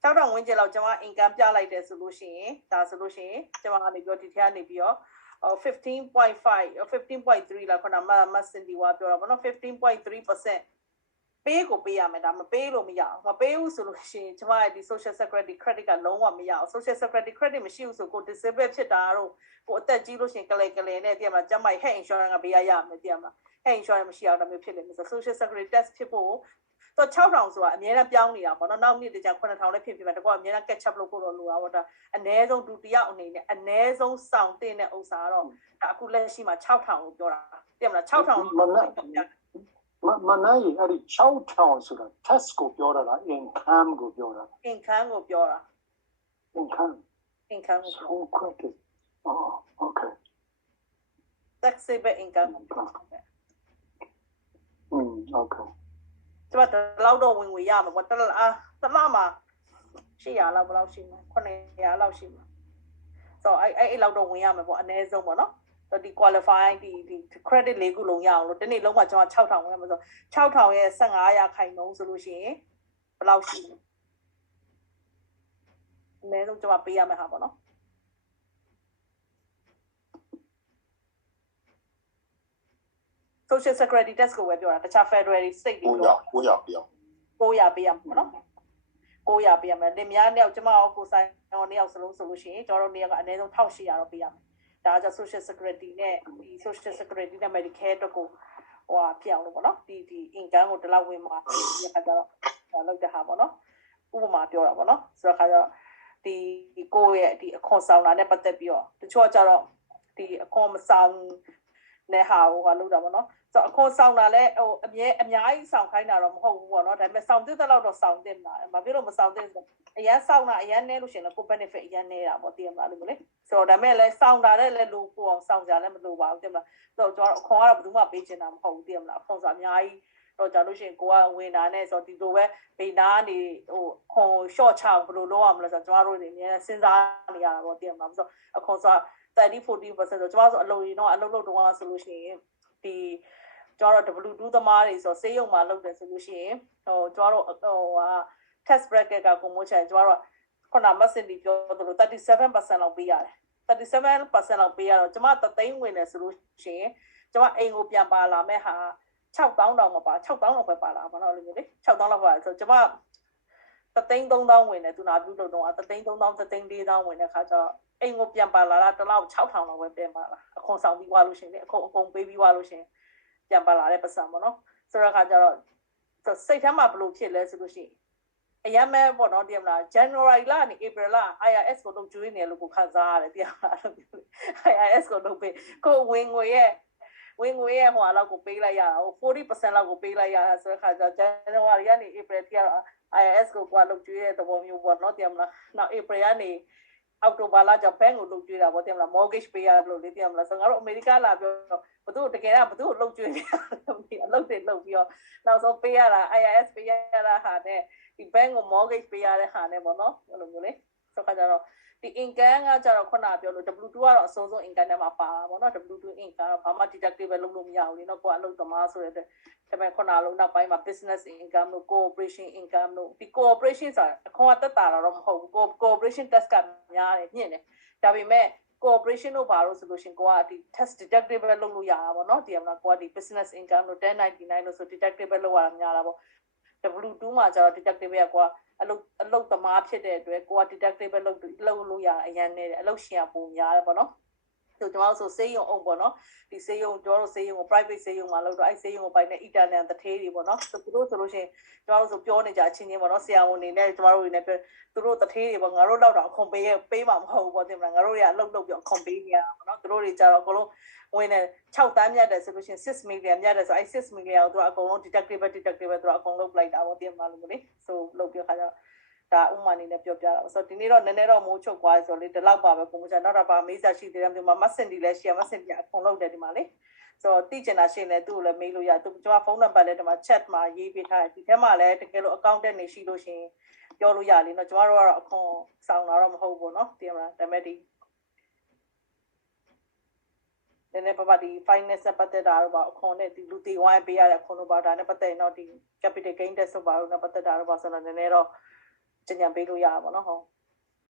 6000ဝန်းကျင်လောက်ကျွန်မ income ပြလိုက်တယ်ဆိုလို့ရှိရင်ဒါဆိုလို့ရှိရင်ကျွန်မကနေပြီးတော့ဒီထက်ကနေပြီးတော့15.5 15.3 လောက်ခဏမစင်ဒီဝါပြောတာပေါ့နော် 15.3% ပေးကိုပေးရမယ်ဒါမပေးလို့မရအောင်မပေးဘူးဆိုလို့ရှိရင်ကျွန်မရဲ့ဒီ social security credit ကလုံးဝမရအောင် social security credit မရှိဘူးဆိုကို disable ဖြစ်တာတော့ကိုအသက်ကြီးလို့ရှိရင်ကလေးနဲ့တည်မှာကျမ health insurance ကပေးရမယ်တည်မှာ health insurance မရှိအောင်ဒါမျိုးဖြစ်လိမ့်မယ်ဆို social security test ဖြစ်ဖို့တော့6000ဆိုတာအများနဲ့ပြောင်းနေတာပေါ့နော်နောက်နေ့တကြ9000လည်းဖြစ်မှာတကောအများနဲ့ catch up လုပ်ဖို့တော့လိုတာပေါ့ဒါအနည်းဆုံးဒုတိယအနေနဲ့အနည်းဆုံးစောင့်တင်တဲ့ဥစ္စာတော့ဒါအခုလက်ရှိမှာ6000ကိုပြောတာတည်မလား6000မနိုင်အဲ့ဒီ6000ဆိုတာ test ကိုပြောတာလား income ကိုပြောတာ income ကိုပြောတာ income so credit okay taxable income okay ကျမတော့တော့ဝင်ရမှာပေါ့တလားမှာ800လောက်ဘယ်လောက်ရှိမလဲ900လောက်ရှိမှာဆိုအဲ့လောက်တော့ဝင်ရမှာပေါ့အနည်းဆုံးပေါ့နော်ဒီ qualify ဒီ credit လေးခုလုံးရအောင်လို့ဒီနေ့လုံးမှာကျွန်တော်6000ဝင်ရမှာဆို6000ရဲ့15%ဆိုလို့ရှိရင်ဘယ်လောက်ရှိလဲအနည်းဆုံးကျွန်မပေးရမှာဟာပေါ့နော်social security test ကိုပဲပြောတာတခြား federal state တွေပြော900ပေးရမှာနော်900ပေးရမယ်လင်မယားနှစ်ယောက်ကျမကိုဆိုင်တော်နှစ်ယောက်စလုံးဆိုလို့ရှိရင်ကျွန်တော်တို့နှစ်ယောက်ကအနည်းဆုံး1800တော့ပေးရမယ်ဒါကြောင့် social security နဲ့ဒီ social security နဲ့ medicare တော့ကိုဟိုဖြစ်အောင်လို့ပေါ့နော်ဒီ income ကိုဒီလောက်ဝင်မှာဒီခါကျတော့လောက်တဲ့ဟာပေါ့နော်ဥပမာပြောတာပေါ့နော်ဆိုတော့ခါကျတော့ဒီကိုယ့်ရဲ့ဒီအခွန်ဆောင်တာနဲ့ပတ်သက်ပြီးတော့တချို့ကကျတော့ဒီအခွန်မဆောင်နဲ့ဟာဟိုလောက်တာပေါ့နော်ဆိုတော့အခွန်ဆောင်တာလဲဟိုအများကြီးဆောင်ခိုင်းတာတော့မဟုတ်ဘူးပေါ့နော်ဒါပေမဲ့ဆောင်တဲ့လောက်တော့ဆောင်တင်တာဘာဖြစ်လို့မဆောင်တဲ့ဆိုအရန်ဆောင်တာအရန်နဲလို့ရှင်လည်းကို benefit အရန်နေတာပေါ့တည်ရမလားလို့လေဆိုတော့ဒါပေမဲ့လဲဆောင်တာလည်းလို့ကိုအောင်ဆောင်ကြလည်းမလိုပါဘူးတည်မလားဆိုတော့ကျွန်တော်အခွန်ကတော့ဘယ်သူမှပေးချင်တာမဟုတ်ဘူးတည်မလားအခွန်ဆိုအများကြီးတော့ကြာလို့ရှိရင်ကိုကဝင်တာနဲ့ဆိုတော့ဒီလိုပဲဗိနာကနေဟိုခွန် short ချအောင်ဘယ်လိုလုပ်ရမလဲဆိုတော့ကျွန်တော်တို့တွေအများနဲ့စဉ်းစားနေရတာပေါ့တည်မလားဆိုတော့အခွန်ဆို30-40% ဆိုတော့ကျွန်တော်ဆိုအလုပ်ရင်းတော့အလုပ်လုပ်တော့ဆိုလို့ရှိရင်ဒီကျွန်တော်တို့ W2 သမားတွေဆိုစေးရုံမှာလုပ်တယ်ဆိုလို့ရှိရင်ဟိုကျွန်တော်တို့ဟိုtest bracket ကကိုမိုးချင်ကျွန်တော်တို့ခုနမစင်ဒီပြောသလို37% လောက်ပေးရတယ်37% လောက်ပေးရတော့ကျွန်မ3သိန်းဝင်တယ်ဆိုလို့ရှိရင်ကျွန်မအိမ်ကိုပြန်ပါလာမဲ့ဟာ 6000တောင်မပါ6000လောက်ပဲပါလာပါတော့လို့လေ6000လောက်ပါဆိုကျွန်မ33000ဝင်တယ်သူနာပြုလို့တော့33000 34000ဝင်တဲ့ခါကျတော့အိမ်ကိုပြန်ပါလာတာတစ်လောက်6000လောက်ပဲပြန်ပါလာအခွန်ဆောင်ပြီးွားလို့ရှင်လေအကုန်ပေးပြီးွားလို့ရှင်ပြန်ပါလာတဲ့ပတ်စံပေါ့နော်ဆိုတော့ခါကျတော့စိတ်ထဲမှာဘလို့ဖြစ်လဲဆိုလို့ရှိရင်အရင်မဲ့ပေါ့နော်တင်မလား January လကနေ April လ IRS ကိုလုပ်ကျွေးနေလို့ကိုခန်းစားရတယ်တင်မလား IRS ကိုလုပ်ပေးကိုဝင်ငွေရဲ့ဟိုလောက်ကိုပေးလိုက်ရတာဟို 40% လောက်ကိုပေးလိုက်ရတာဆိုတဲ့ခါကျ January ကနေ April ထိကတော့ IRS ကိုကွာလုပ်ကျွေးတဲ့သဘောမျိုးပေါ့နော်တင်မလားနောက် April ကနေအောက်တိုဘာလကျဘဏ်ကိုလုပ်ကျွေးတာပေါ့တင်မလား mortgage ပေးရလို့လေတင်မလားဆိုငါတို့အမေရိကလာပြောဘသူတကယ်ကဘသူ့ကိုလုပ်ကျွေးနေအလုပ်တွေလုပ်ပြီးတော့နောက်ဆုံးပေးရတာ IRS ပေးရတာဟာနဲ့ဒီဘဏ်ကို mortgage ပေးရတဲ့ဟာနဲ့ပေါ့နော်ဘယ်လိုမျိုးလဲဆိုခါကျတော့ဒီ income ကကျတော့ခုနပြောလို့ W2 ကတော့အစိုးဆုံး income ထဲမှာပါတာပေါ့နော် W2 income ကဘာမှ deductible လုပ်လို့မရဘူးလေနော်ကိုကအလုပ်သမားဆိုတဲ့ဒါပေမဲ့ခုနလုံးနောက်ပိုင်းမှာ business income တို့ corporation income တို့ဒီ corporation ဆိုတာအခွန်ကတက်တာတော့မဟုတ်ဘူး corporation tax ကများတယ်ညှင့်တယ်ဒါပေမဲ့ corporation တို့ဘာလို့ဆိုလို့ရှင်ကိုကဒီ tax deductible လုပ်လို့ရတာပေါ့နော်ဒီမှာကိုကဒီ business income တို့1099လို့ဆို deductible လုပ်ရတာများတာပေါ့ W2 မှာကျတော့ deductible ကကိုကအလုပ်သမားဖြစ်တဲ့အတွက်ကိုက deductible လုပ်လို့ရတာအရင်နဲ့အလုပ်ရှင်ကပုံများတယ်ပေါ့နော်ဆိုကျွန်တော်ဆိုစေးရုံအောင်ပေါ့နော်ဒီစေးရုံကျွန်တော်တို့စေးရုံကို private စေးရုံမှာလုပ်တော့အဲ့စေးရုံကိုပိုင်တဲ့ internal တထေးတွေပေါ့နော်သူတို့ဆိုလို့ရှိရင်ကျွန်တော်တို့ဆိုပြောနေကြအချင်းချင်းပေါ့နော်ဆရာဝန်တွေနဲ့ကျွန်တော်တို့တွေနဲ့သူတို့တထေးတွေပေါ့ငါတို့လောက်တော့အခွန်ပေးမှာမဟုတ်ဘူးပေါ့တင်မလားငါတို့တွေကအလုပ်လုပ်ပြီးအခွန်ပေးနေရတာပေါ့နော်သူတို့တွေကြတော့အကုန်လုံးဝင်နေ6တန်းမြတ်တယ်ဆိုလို့ရှိရင်6 million မြတ်တယ်ဆိုအဲ့6 million ကိုသူကအကုန်လုံး deductible သူကအကုန်လုံးလိုက်တာပေါ့တင်မလားလို့လေဆိုလုပ်ပြခါကြဒါဥမာနေနဲ့ပြောပြတာဆိုတော့ဒီနေ့တော့နည်းနည်းတော့မိုးချုပ်သွားဆိုလေဒီလောက်ပါပဲပုံစံနောက်တော့ဗာမေးစားရှိသေးတယ်ဒီမှာမဆင်တီလည်းရှိရမဆင်တီအကုန်လုံးတယ်ဒီမှာလေဆိုတော့တိကျင်တာရှိရင်လည်းသူ့ကိုလည်းမေးလို့ရသူကျွန်မဖုန်းနံပါတ်လည်းဒီမှာ chat မှာရေးပေးထားတယ်ဒီထဲမှာလည်းတကယ်လို့ accountant နေရှိလို့ရှိရင်ပြောလို့ရလေနော်ကျွန်တော်တို့ကတော့အခွန်ဆောင်တာတော့မဟုတ်ဘူးเนาะတင်မလားဒါပေမဲ့ဒီနည်းနည်းပါဒီ finance နဲ့ပတ်သက်တာတော့အခွန်နဲ့ဒီလူတီဝိုင်းပေးရတဲ့အခွန်တို့ပါဒါနဲ့ပတ်သက်တော့ဒီ capital gain tax တို့ပါတော့ပတ်သက်တာတော့ဆိုတော့နည်းနည်းတော့ကျန်ပေးလို့ရပါဘောနော်ဟုတ်